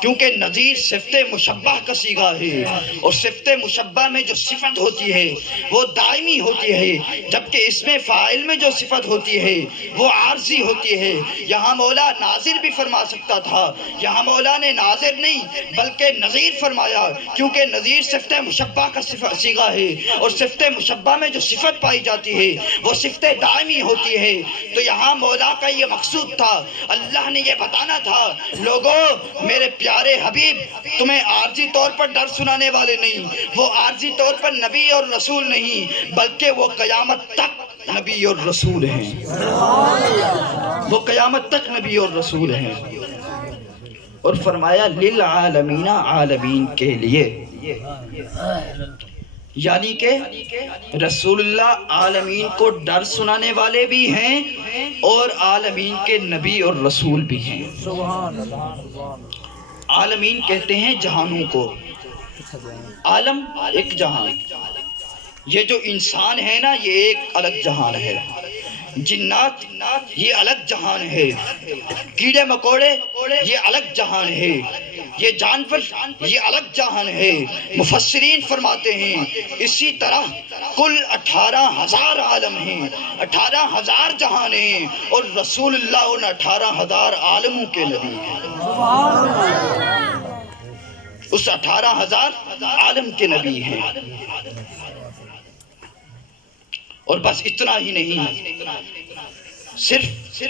کیونکہ نذیر صفت مشبہ کا صیغہ ہے، اور صفت مشبہ میں جو صفت ہوتی ہے وہ دائمی ہوتی ہے، جبکہ اس میں فاعل میں جو صفت ہوتی ہے وہ عارضی ہوتی ہے۔ یہاں مولا ناظر بھی فرما سکتا تھا، یہاں مولا نے ناظر نہیں بلکہ نذیر فرمایا کیونکہ نذیر صفت مشبہ کا صیغہ ہے، اور صفت مشبہ میں جو صفت پائی جاتی ہے وہ صفت دائمی ہوتی ہے۔ تو یہاں مولا کا یہ مقصود تھا، اللہ نے یہ بتانا تھا لوگوں میرے پیارے حبیب تمہیں عارضی طور پر ڈر سنانے والے نہیں، وہ عارضی طور پر نبی اور رسول نہیں بلکہ وہ قیامت تک نبی اور رسول ہیں، وہ قیامت تک نبی اور رسول ہیں۔ اور فرمایا للعالمین، عالمین کے لیے، یعنی کہ رسول اللہ عالمین کو ڈر سنانے والے بھی ہیں اور عالمین کے نبی اور رسول بھی ہیں۔ سبحان اللہ سبحان اللہ۔ عالمین کہتے ہیں جہانوں کو، عالم ایک جہان، یہ جو انسان ہے نا یہ ایک الگ جہان ہے، جنات یہ الگ جہان ہے، کیڑے مکوڑے یہ الگ جہان ہے، یہ جانور یہ الگ جہان ہے۔ مفسرین فرماتے ہیں اسی طرح کل 18,000 عالم ہیں، 18,000 جہان ہیں، اور رسول اللہ ان 18,000 عالموں کے نبی ہیں، اس 18,000 عالم کے نبی ہیں۔ اور بس اتنا ہی نہیں، صرف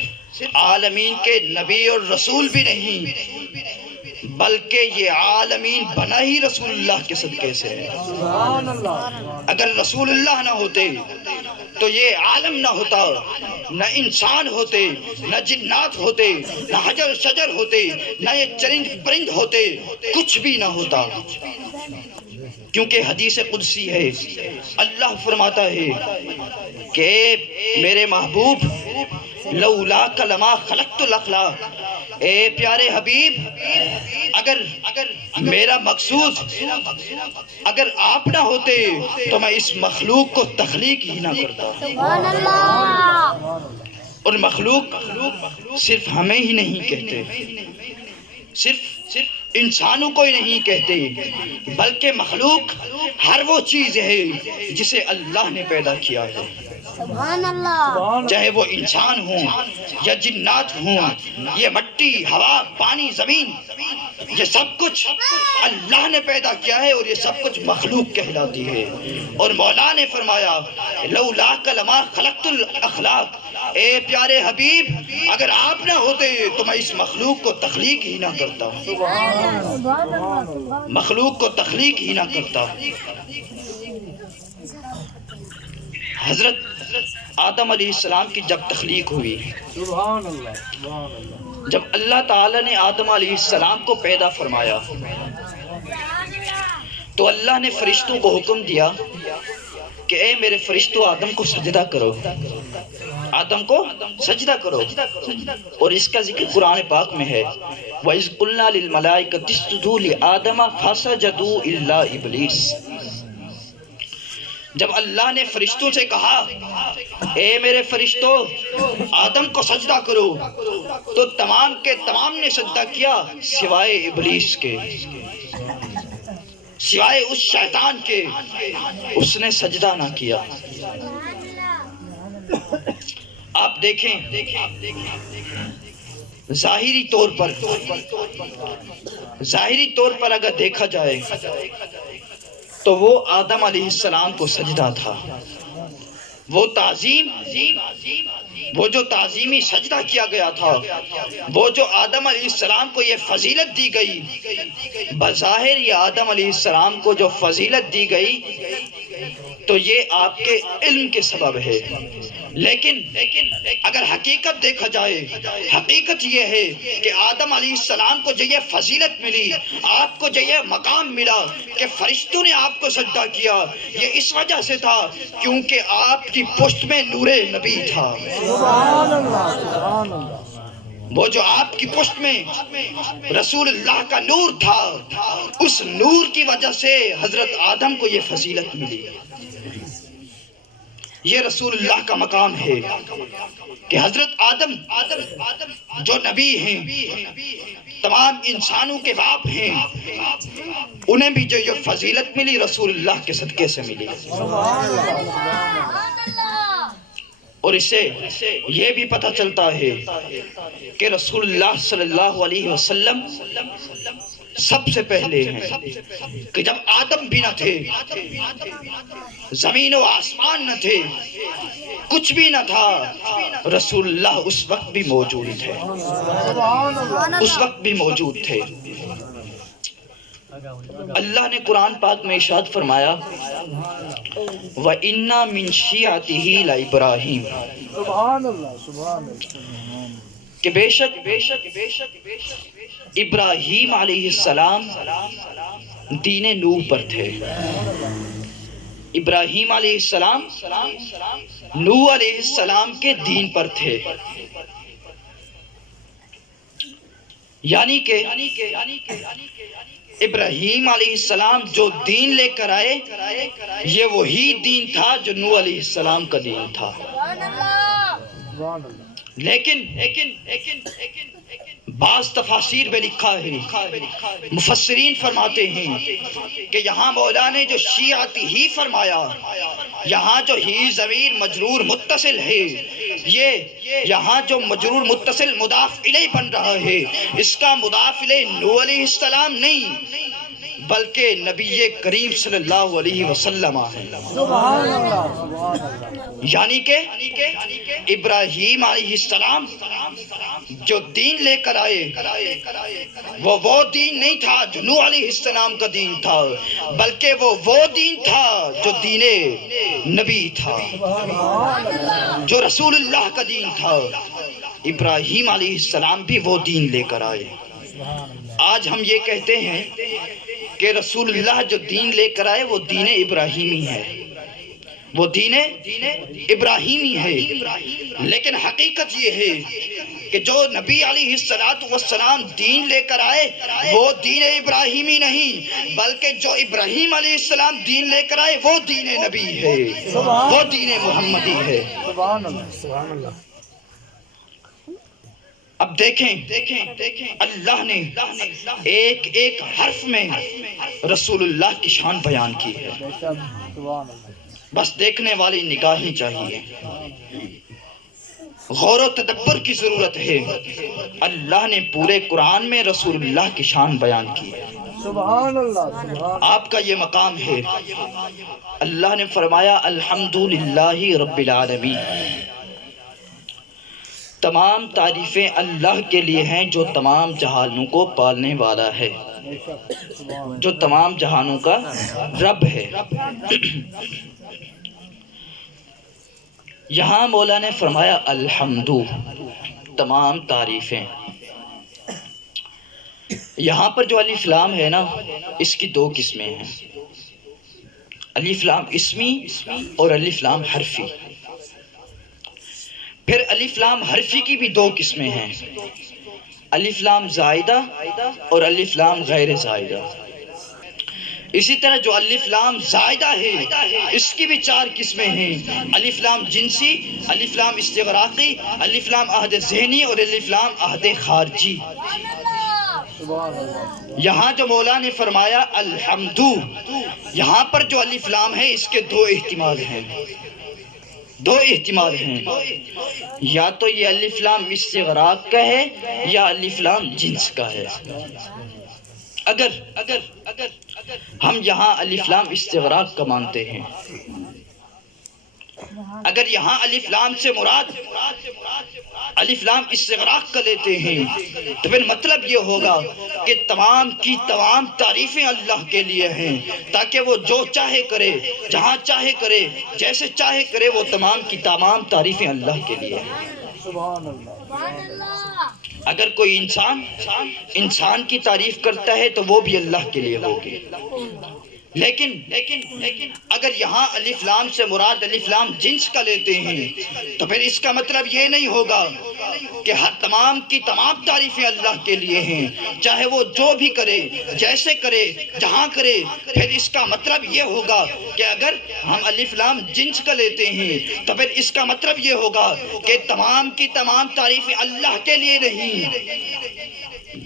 عالمین کے نبی اور رسول بھی نہیں بلکہ یہ عالمین بنا ہی رسول اللہ کے صدقے سے ہے۔ سبحان اللہ۔ اگر رسول اللہ نہ ہوتے تو یہ عالم نہ ہوتا، نہ انسان ہوتے، نہ جنات ہوتے، نہ حجر شجر ہوتے، نہ یہ چرند پرند ہوتے، کچھ بھی نہ ہوتا۔ کیونکہ حدیث قدسی ہے، اللہ فرماتا ہے کہ میرے محبوب لولاک لما خلقت الاخلاق، اے پیارے حبیب اگر میرا مقصود اگر آپ نہ ہوتے تو میں اس مخلوق کو تخلیق ہی نہ کرتا۔ سبحان اللہ۔ اور مخلوق صرف ہمیں ہی نہیں کہتے، صرف انسانوں کو ہی نہیں کہتے بلکہ مخلوق ہر وہ چیز ہے جسے اللہ نے پیدا کیا ہے، سبحان اللہ۔ چاہے وہ انسان ہوں یا جنات ہوں، یہ مٹی، ہوا، پانی، زمین، یہ سب کچھ اللہ نے پیدا کیا ہے اور یہ سب کچھ مخلوق کہلاتی ہے۔ اور مولا نے فرمایا لولاک لما خلقت الاخلاق، اے پیارے حبیب اگر آپ نہ ہوتے تو میں اس مخلوق کو تخلیق ہی نہ کرتا، مخلوق کو تخلیق ہی نہ کرتا۔ حضرت آدم علیہ السلام کی جب تخلیق ہوئی، سبحان اللہ سبحان اللہ۔ جب اللہ تعالیٰ نے آدم علیہ السلام کو پیدا فرمایا تو اللہ نے فرشتوں کو حکم دیا کہ اے میرے فرشتوں آدم کو سجدہ کرو، آدم کو سجدہ کرو۔ اور اس کا ذکر قرآن پاک میں ہے وَإِذْ قُلْنَا لِلْمَلَائِكَةِ اسْجُدُوا لِآدَمَ فَسَجَدُوا إِلَّا إِبْلِيسَ، جب اللہ نے فرشتوں سے کہا اے میرے فرشتوں آدم کو سجدہ کرو تو تمام کے تمام نے سجدہ کیا سوائے ابلیس کے، سوائے اس شیطان کے، اس نے سجدہ نہ کیا۔ آپ دیکھیں ظاہری طور پر اگر دیکھا جائے تو وہ آدم علیہ السلام کو سجدہ تھا، وہ تعظیم، وہ جو تعظیمی سجدہ کیا گیا تھا، وہ جو آدم علیہ السلام کو یہ فضیلت دی گئی، بظاہر یہ آدم علیہ السلام کو جو فضیلت دی گئی تو یہ آپ کے علم کے سبب ہے، لیکن اگر حقیقت دیکھا جائے، حقیقت یہ ہے کہ آدم علیہ السلام کو جو یہ فضیلت ملی، آپ کو جو یہ مقام ملا کہ فرشتوں نے آپ کو سجدہ کیا، یہ اس وجہ سے تھا کیونکہ آپ کی پشت میں نور نبی تھا۔ سبحان اللہ، سبحان اللہ۔ وہ جو آپ کی پشت میں رسول اللہ کا نور تھا، اس نور کی وجہ سے حضرت آدم کو یہ فضیلت ملی۔ یہ رسول اللہ کا مقام ہے کہ حضرت آدم جو نبی ہیں، تمام انسانوں کے باپ ہیں، انہیں بھی جو یہ فضیلت ملی رسول اللہ کے صدقے سے ملی۔ اور اس سے یہ بھی پتہ چلتا ہے کہ رسول اللہ صلی اللہ علیہ وسلم سب سے پہلے ہیں کہ جب آدم بھی نہ تھے، زمین و آسمان نہ تھے، کچھ بھی نہ تھا، رسول اللہ اس وقت بھی موجود تھے، اس وقت بھی موجود تھے۔ اللہ نے قرآن پاک میں ارشاد فرمایا وَإِنَّا مِن شِيعَتِهِ لَإِبْرَاهِيمَ، سبحان اللہ، سبحان اللہ۔ کہ بے شک ابراہیم علیہ السلام دین نوح پر تھے۔ ابراہیم علیہ السلام نوح علیہ السلام کے دین پر تھے، یعنی کہ ابراہیم علیہ السلام جو دین لے کر آئے، یہ وہی دین تھا جو نوح علیہ السلام کا دین تھا۔ سبحان اللہ۔ لیکن بعض تفاسیر میں لکھا ہے، مفسرین فرماتے ہیں کہ یہاں مولا نے جو شیعتی ہی فرمایا، یہاں جو ہی ضمیر مجرور متصل ہے، یہ یہاں جو مجرور متصل مضاف الیہ بن رہا ہے، اس کا مضاف الیہ نوح علیہ السلام نہیں بلکہ نبی کریم صلی اللہ علیہ وسلم ہے۔ سبحان اللہ، سبحان اللہ۔ یعنی کہ ابراہیم علیہ السلام جو دین لے کر آئے، وہ دین نہیں تھا جو نوح علیہ السلام کا دین تھا، بلکہ وہ دین تھا جو دین نبی تھا، جو رسول اللہ کا دین تھا۔ ابراہیم علیہ السلام بھی وہ دین لے کر آئے۔ آج ہم یہ کہتے ہیں کہ رسول اللہ جو دین لے کر آئے وہ دین ابراہیمی ہے، وہ دین ابراہیمی ہے، لیکن حقیقت یہ ہے کہ جو نبی علیہ السلام دین لے کر آئے وہ دین ابراہیمی نہیں، بلکہ جو ابراہیم علیہ السلام دین لے کر آئے وہ دین نبی ہے، وہ دین محمدی ہے۔ سبحان اللہ، سبحان اللہ۔ اب دیکھیں اللہ نے ایک ایک حرف میں رسول اللہ کی شان بیان کی ہے، سبحان اللہ۔ بس دیکھنے والی نگاہیں چاہیے، غور و تدبر کی ضرورت ہے۔ اللہ نے پورے قرآن میں رسول اللہ کی شان بیان کی ہے، سبحان اللہ، سبحان۔ آپ کا یہ مقام ہے۔ اللہ نے فرمایا الحمدللہ رب العالمین، تمام تعریفیں اللہ کے لیے ہیں جو تمام جہانوں کو پالنے والا ہے، جو تمام جہانوں کا رب ہے۔ یہاں مولا نے فرمایا الحمدو، تمام تعریفیں۔ یہاں پر جو الف لام ہے نا، اس کی دو قسمیں ہیں، الف لام اسمی اور الف لام حرفی۔ پھر الف لام حرفی کی بھی دو قسمیں ہیں، الف لام زائدہ اور الف لام غیر زائدہ۔ اسی طرح جو الف لام زائدہ ہے اس کی بھی چار قسمیں ہیں، الف لام جنسی، الف لام استغراقی، الف لام عہد ذہنی اور الف لام عہد خارجی۔ یہاں جو مولا نے فرمایا الحمدو، یہااں پر جو الف لام ہے اس کے دو احتمال ہیں، دو احتمال ہیں، یا تو یہ الف لام استغراق کا ہے یا الف لام جنس کا ہے۔ اگر ہم یہاں الف لام استغراق کا مانتے ہیں اگر یہاں الف لام سے مراد الف لام استغراق کر لیتے ہیں تو پھر مطلب یہ ہوگا کہ تمام کی تمام تعریفیں اللہ کے لیے ہیں، تاکہ وہ جو چاہے کرے، جہاں چاہے کرے، جیسے چاہے کرے، وہ تمام کی تمام تعریفیں اللہ کے لیے ہیں۔ سبحان اللہ سبحان اللہ اگر کوئی انسان کی تعریف کرتا ہے تو وہ بھی اللہ کے لیے ہوگی، لیکن اگر یہاں الف لام سے مراد الف لام جنس کا لیتے ہیں تو پھر اس کا مطلب یہ نہیں ہوگا کہ ہر تمام کی تمام تعریفیں اللہ کے لیے ہیں، چاہے وہ جو بھی کرے، جیسے کرے، جہاں کرے۔ پھر اس کا مطلب یہ ہوگا کہ اگر ہم الف لام جنس کا لیتے ہیں تو پھر اس کا مطلب یہ ہوگا کہ تمام کی تمام تعریفیں اللہ کے لیے نہیں۔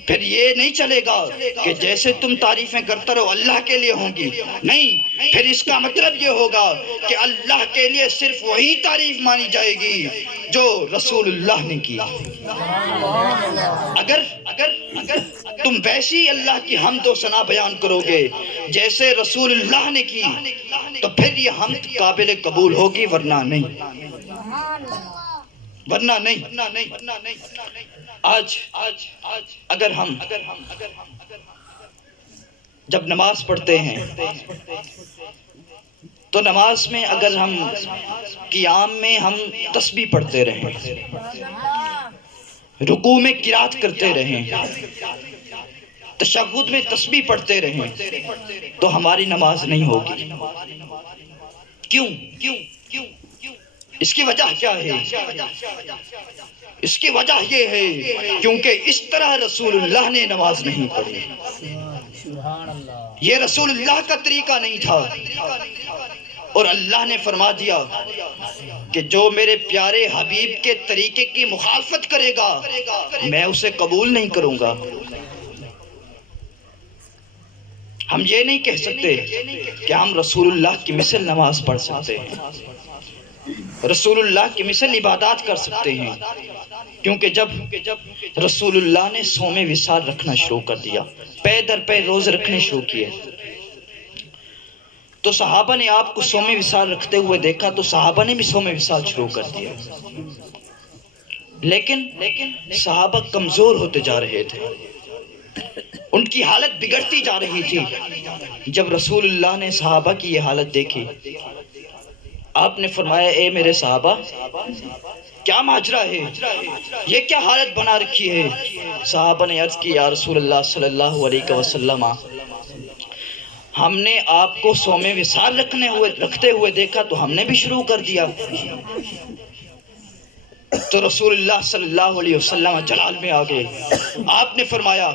پھر یہ نہیں چلے گا کہ جیسے تم تعریفیں کرتے رہو اللہ کے لیے ہوں گی، نہیں، پھر اس کا مطلب یہ ہوگا کہ اللہ کے لیے صرف وہی تعریف مانی جائے گی جو رسول اللہ نے کی۔ اگر تم ویسی اللہ کی حمد و ثنا بیان کرو گے جیسے رسول اللہ نے کی تو پھر یہ حمد قابل قبول ہوگی، ورنہ نہیں، ورنہ نہیں۔ آج اگر ہم جب نماز پڑھتے ہیں تو نماز میں اگر ہم قیام میں ہم تسبیح پڑھتے رہیں، رکوع میں قرات کرتے رہیں، تشہد میں تسبیح پڑھتے رہیں تو ہماری نماز نہیں ہوگی۔ کیوں؟ اس کی وجہ کیا ہے؟ اس کی وجہ یہ ہے کیونکہ اس طرح رسول اللہ نے نماز نہیں پڑھی، سبحان اللہ یہ رسول اللہ کا طریقہ نہیں تھا، اور اللہ نے فرما دیا کہ جو میرے پیارے حبیب کے طریقے کی مخالفت کرے گا میں اسے قبول نہیں کروں گا۔ ہم یہ نہیں کہہ سکتے کہ ہم رسول اللہ کی مثل نماز پڑھ سکتے ہیں، رسول اللہ کی مثل عبادات کر سکتے ہیں، کیونکہ جب رسول اللہ نے صوم وصال رکھنا شروع کر دیا، پے در پے روز رکھنے شروع کیے، تو صحابہ نے آپ کو صوم وصال رکھتے ہوئے دیکھا تو صحابہ نے بھی صوم وصال شروع کر دیا، لیکن صحابہ کمزور ہوتے جا رہے تھے، ان کی حالت بگڑتی جا رہی تھی۔ جب رسول اللہ نے صحابہ کی یہ حالت دیکھی، آپ نے فرمایا اے میرے صحابہ کیا ماجرا ہے، یہ کیا حالت بنا رکھی ہے؟ صحابہ نے عرض کی یا رسول اللہ صلی اللہ علیہ وسلم، ہم نے آپ کو صوم وصال رکھتے ہوئے دیکھا تو ہم نے بھی شروع کر دیا۔ تو رسول اللہ صلی اللہ علیہ وسلم جلال میں آگئے، آپ نے فرمایا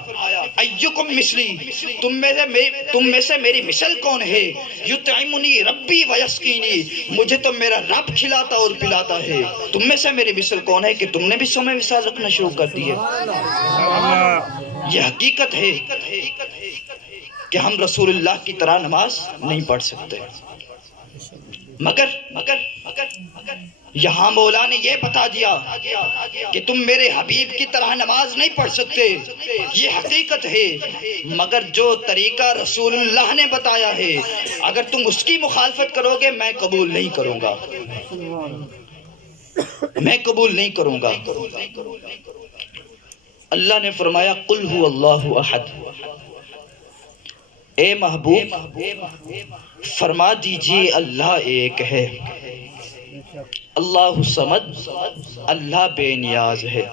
ایکم مثلی، تم میں سے میری مثل کون ہے؟ یطعمنی ربی ویسقینی، مجھے تو میرا رب کھلاتا اور پلاتا ہے، تم میں سے میری مثل کون ہے کہ تم نے بھی صوم وصال رکھنا شروع کر دی ہے؟ یہ حقیقت ہے کہ ہم رسول اللہ کی طرح نماز نہیں پڑھ سکتے، مگر یہاں مولا نے یہ بتا دیا کہ تم میرے حبیب کی طرح نماز نہیں پڑھ سکتے، یہ حقیقت ہے، مگر جو طریقہ رسول اللہ نے بتایا ہے اگر تم اس کی مخالفت کرو گے میں قبول نہیں کروں گا، میں قبول نہیں کروں گا۔ اللہ نے فرمایا قل هو اللہ احد، اے محبوب فرما دیجئے اللہ ایک ہے، اللہ صمد، اللہ بے نیاز ہے۔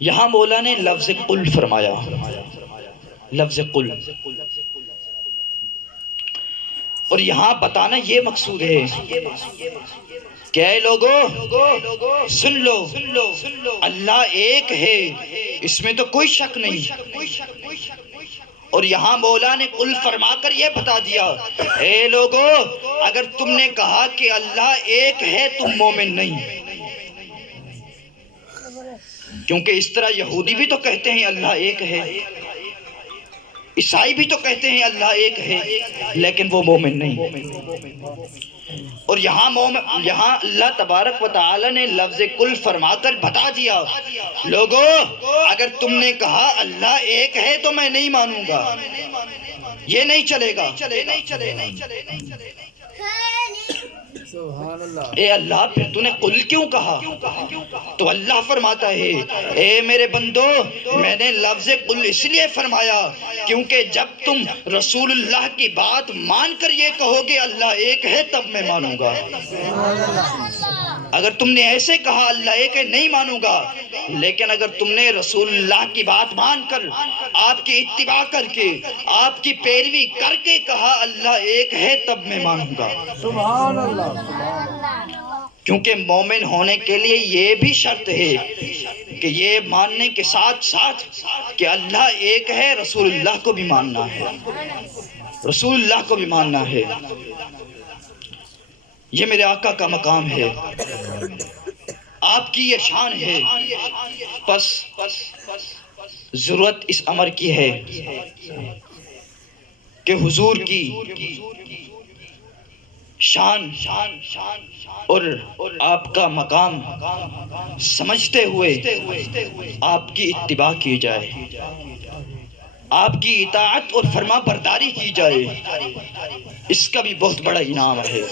یہاں مولا نے لفظ قل فرمایا، لفظ قل، اور یہاں بتانا یہ مقصود ہے کہ اے لوگو سن لو، اللہ ایک ہے، اس میں تو کوئی شک نہیں۔ اور یہاں مولا نے قل فرما کر یہ بتا دیا اے لوگو اگر تم نے کہا کہ اللہ ایک ہے تم مومن نہیں، کیونکہ اس طرح یہودی بھی تو کہتے ہیں اللہ ایک ہے، عیسائی بھی تو کہتے ہیں اللہ ایک ہے، لیکن وہ مومن نہیں۔ اور یہاں اللہ تبارک و تعالی نے لفظ کل فرما کر بتا دیا لوگو اگر تم نے کہا اللہ ایک ہے تو میں نہیں مانوں گا، یہ نہیں چلے گا۔ سبحان اللہ۔ اے اللہ پھر تو نے قل کیوں کہا؟ تو اللہ فرماتا ہے اے میرے بندو میں نے لفظ قل اس لیے فرمایا کیونکہ جب تم رسول اللہ کی بات مان کر یہ کہو گے اللہ ایک ہے تب میں مانوں گا۔ اگر تم نے ایسے کہا اللہ ایک ہے نہیں مانوں گا، لیکن اگر تم نے رسول اللہ کی بات مان کر آپ کی اتباع کر کے آپ کی پیروی کر کے کہا اللہ ایک ہے تب میں مانوں گا۔ سبحان اللہ۔ کیونکہ مومن ہونے کے لیے یہ بھی شرط ہے کہ یہ ماننے کے ساتھ ساتھ کہ اللہ ایک ہے، رسول اللہ کو بھی ماننا ہے، رسول اللہ کو بھی ماننا ہے۔ یہ میرے آقا کا مقام ہے، آپ کی یہ شان ہے، بس ضرورت اس امر کی ہے کہ حضور کی شان اور آپ کا مقام سمجھتے ہوئے آپ کی اتباع کی جائے، آپ کی اطاعت اور فرما برداری کی جائے، اس کا بھی بہت بڑا انعام ہے۔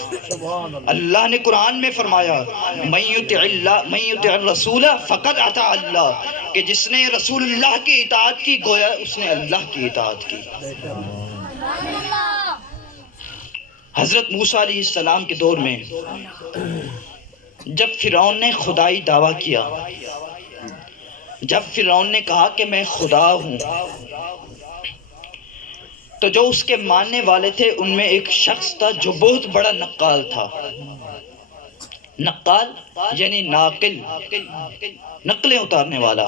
اللہ نے قرآن میں فرمایا من یطع الرسول فقد اطاع اللہ، کہ جس نے رسول اللہ کی اطاعت کی گویا اس نے اللہ کی اطاعت کی۔ حضرت موسیٰ علیہ السلام کے دور میں جب فرعون نے خدائی دعویٰ کیا، جب فرعون نے کہا کہ میں خدا ہوں، تو جو اس کے ماننے والے تھے ان میں ایک شخص تھا جو بہت بڑا نقال تھا۔ نقال یعنی ناقل، نقلیں اتارنے والا،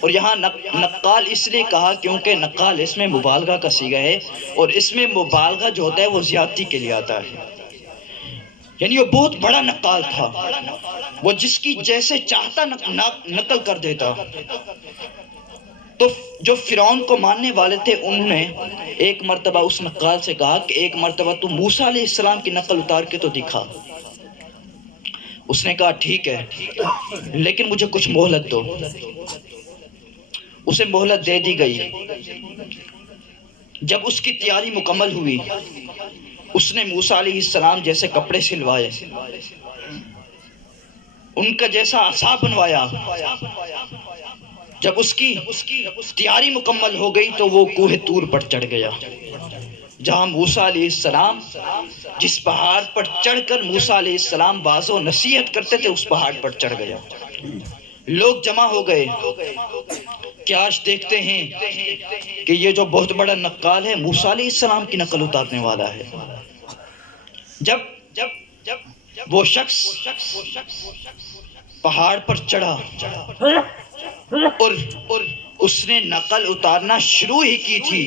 اور یہاں نقال اس لیے کہا کیونکہ نقال اس میں مبالغہ کا صیغہ ہے، اور اس میں مبالغہ جو ہوتا ہے وہ زیادتی کے لیے آتا ہے، یعنی وہ بہت بڑا نقال تھا، وہ جس کی جیسے چاہتا نقل کر دیتا۔ تو جو فرعون کو ماننے والے تھے انہوں نے ایک مرتبہ اس نقال سے کہا کہ ایک مرتبہ تو موسیٰ علیہ السلام کی نقل اتار کے تو دکھا۔ اس نے کہا ٹھیک ہے لیکن مجھے کچھ مہلت دو۔ اسے مہلت دے دی گئی۔ جب اس کی تیاری مکمل ہوئی اس نے موسیٰ علیہ السلام جیسے کپڑے سلوائے، ان کا جیسا عصا بنوایا۔ جب اس کی تیاری مکمل ہو گئی تو وہ کوہ طور پر چڑھ گیا، جہاں موسیٰ علیہ السلام جس پہاڑ پر چڑھ کر موسیٰ علیہ السلام واعظ و نصیحت کرتے تھے اس پہاڑ پر چڑھ گیا۔ لوگ جمع ہو گئے کہ آج دیکھتے ہیں کہ یہ جو بہت بڑا نقال ہے موسیٰ علیہ السلام کی نقل اتارنے والا ہے۔ جب وہ شخص پہاڑ پر چڑھا اور اس نے نقل اتارنا شروع ہی کی تھی،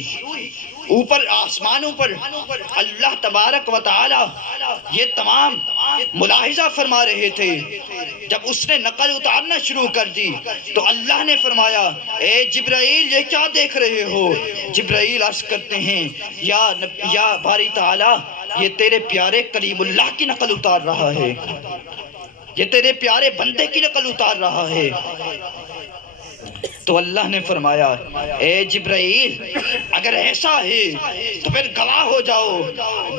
اوپر آسمانوں پر اللہ تبارک و تعالی یہ تمام ملاحظہ فرما رہے تھے۔ جب اس نے نقل اتارنا شروع کر دی تو اللہ نے فرمایا اے جبرائیل یہ کیا دیکھ رہے ہو؟ جبرائیل عرض کرتے ہیں یا باری تعالی یہ تیرے پیارے کلیم اللہ کی نقل اتار رہا ہے، یہ تیرے پیارے بندے کی نقل اتار رہا ہے۔ تو اللہ نے فرمایا اے جبرائیل اگر ایسا ہے تو پھر گواہ ہو جاؤ،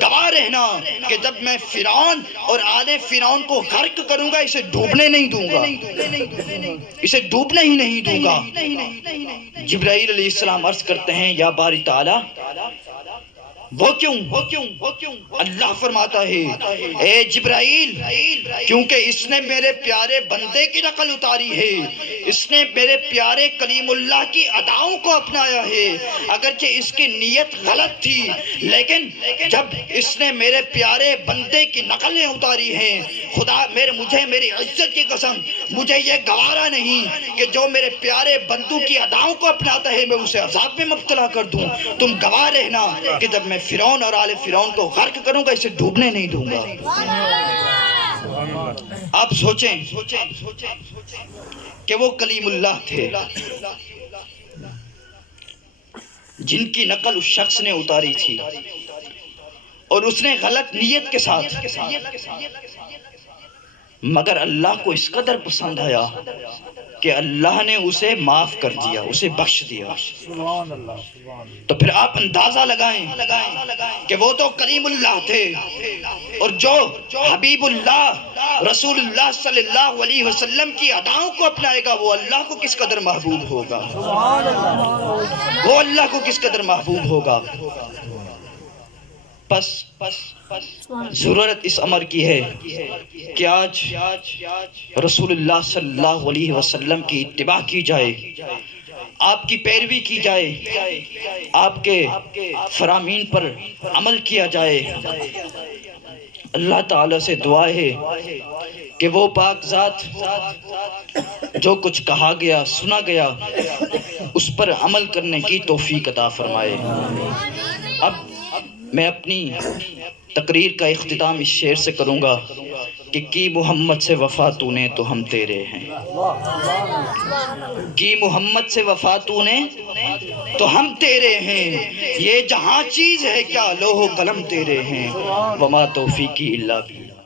گواہ رہنا کہ جب میں فرعون اور آل فرعون کو غرق کروں گا اسے ڈوبنے نہیں دوں گا، اسے ڈوبنے ہی نہیں دوں گا۔ جبرائیل علیہ السلام عرض کرتے ہیں یا باری تعالی وہ کیوں؟ اللہ فرماتا ہے اے جبرائیل کیونکہ اس نے میرے پیارے بندے کی نقل اتاری ہے، اس نے میرے پیارے کلیم اللہ کی اداؤں کو اپنایا ہے، اگرچہ اس کی نیت غلط تھی لیکن جب اس نے میرے پیارے بندے کی نقلیں اتاری ہیں، خدا مجھے میری عزت کی قسم مجھے یہ گوارا نہیں کہ جو میرے پیارے بندوں کی اداؤں کو اپناتا ہے میں اسے عذاب میں مبتلا کر دوں۔ تم گواہ رہنا کہ جب میں فرعون اور آل فرعون کو غرق کروں گا اسے ڈوبنے نہیں دوں گا۔ آپ سوچیں کہ وہ کلیم اللہ تھے جن کی نقل اس شخص نے اتاری تھی اور اس نے غلط نیت کے ساتھ مگر اللہ کو اس قدر پسند آیا کہ اللہ نے اسے معاف کر دیا، اسے بخش دیا۔ سبحان اللہ، سبحان اللہ۔ تو پھر آپ اندازہ لگائیں کہ وہ تو کریم اللہ تھے، اور جو حبیب اللہ رسول اللہ صلی اللہ علیہ وسلم کی اداؤں کو اپنائے گا وہ اللہ کو کس قدر محبوب ہوگا، سبحان اللہ۔ وہ اللہ کو کس قدر محبوب ہوگا۔ پس ضرورت اس امر کی ہے کہ آج رسول اللہ صلی اللہ علیہ وسلم کی اتباع کی جائے، آپ کی پیروی کی جائے، آپ کے فرامین پر عمل کیا جائے۔ اللہ تعالیٰ سے دعا ہے کہ وہ پاک ذات جو کچھ کہا گیا سنا گیا اس پر عمل کرنے کی توفیق عطا فرمائے۔ اب میں اپنی تقریر کا اختتام اس شعر سے کروں گا کہ کی محمد سے وفا تو نے تو ہم تیرے ہیں، کی محمد سے وفا تو نے تو ہم تیرے ہیں، یہ جہاں چیز ہے کیا لوح و قلم تیرے ہیں، وما توفیقی الا باللہ۔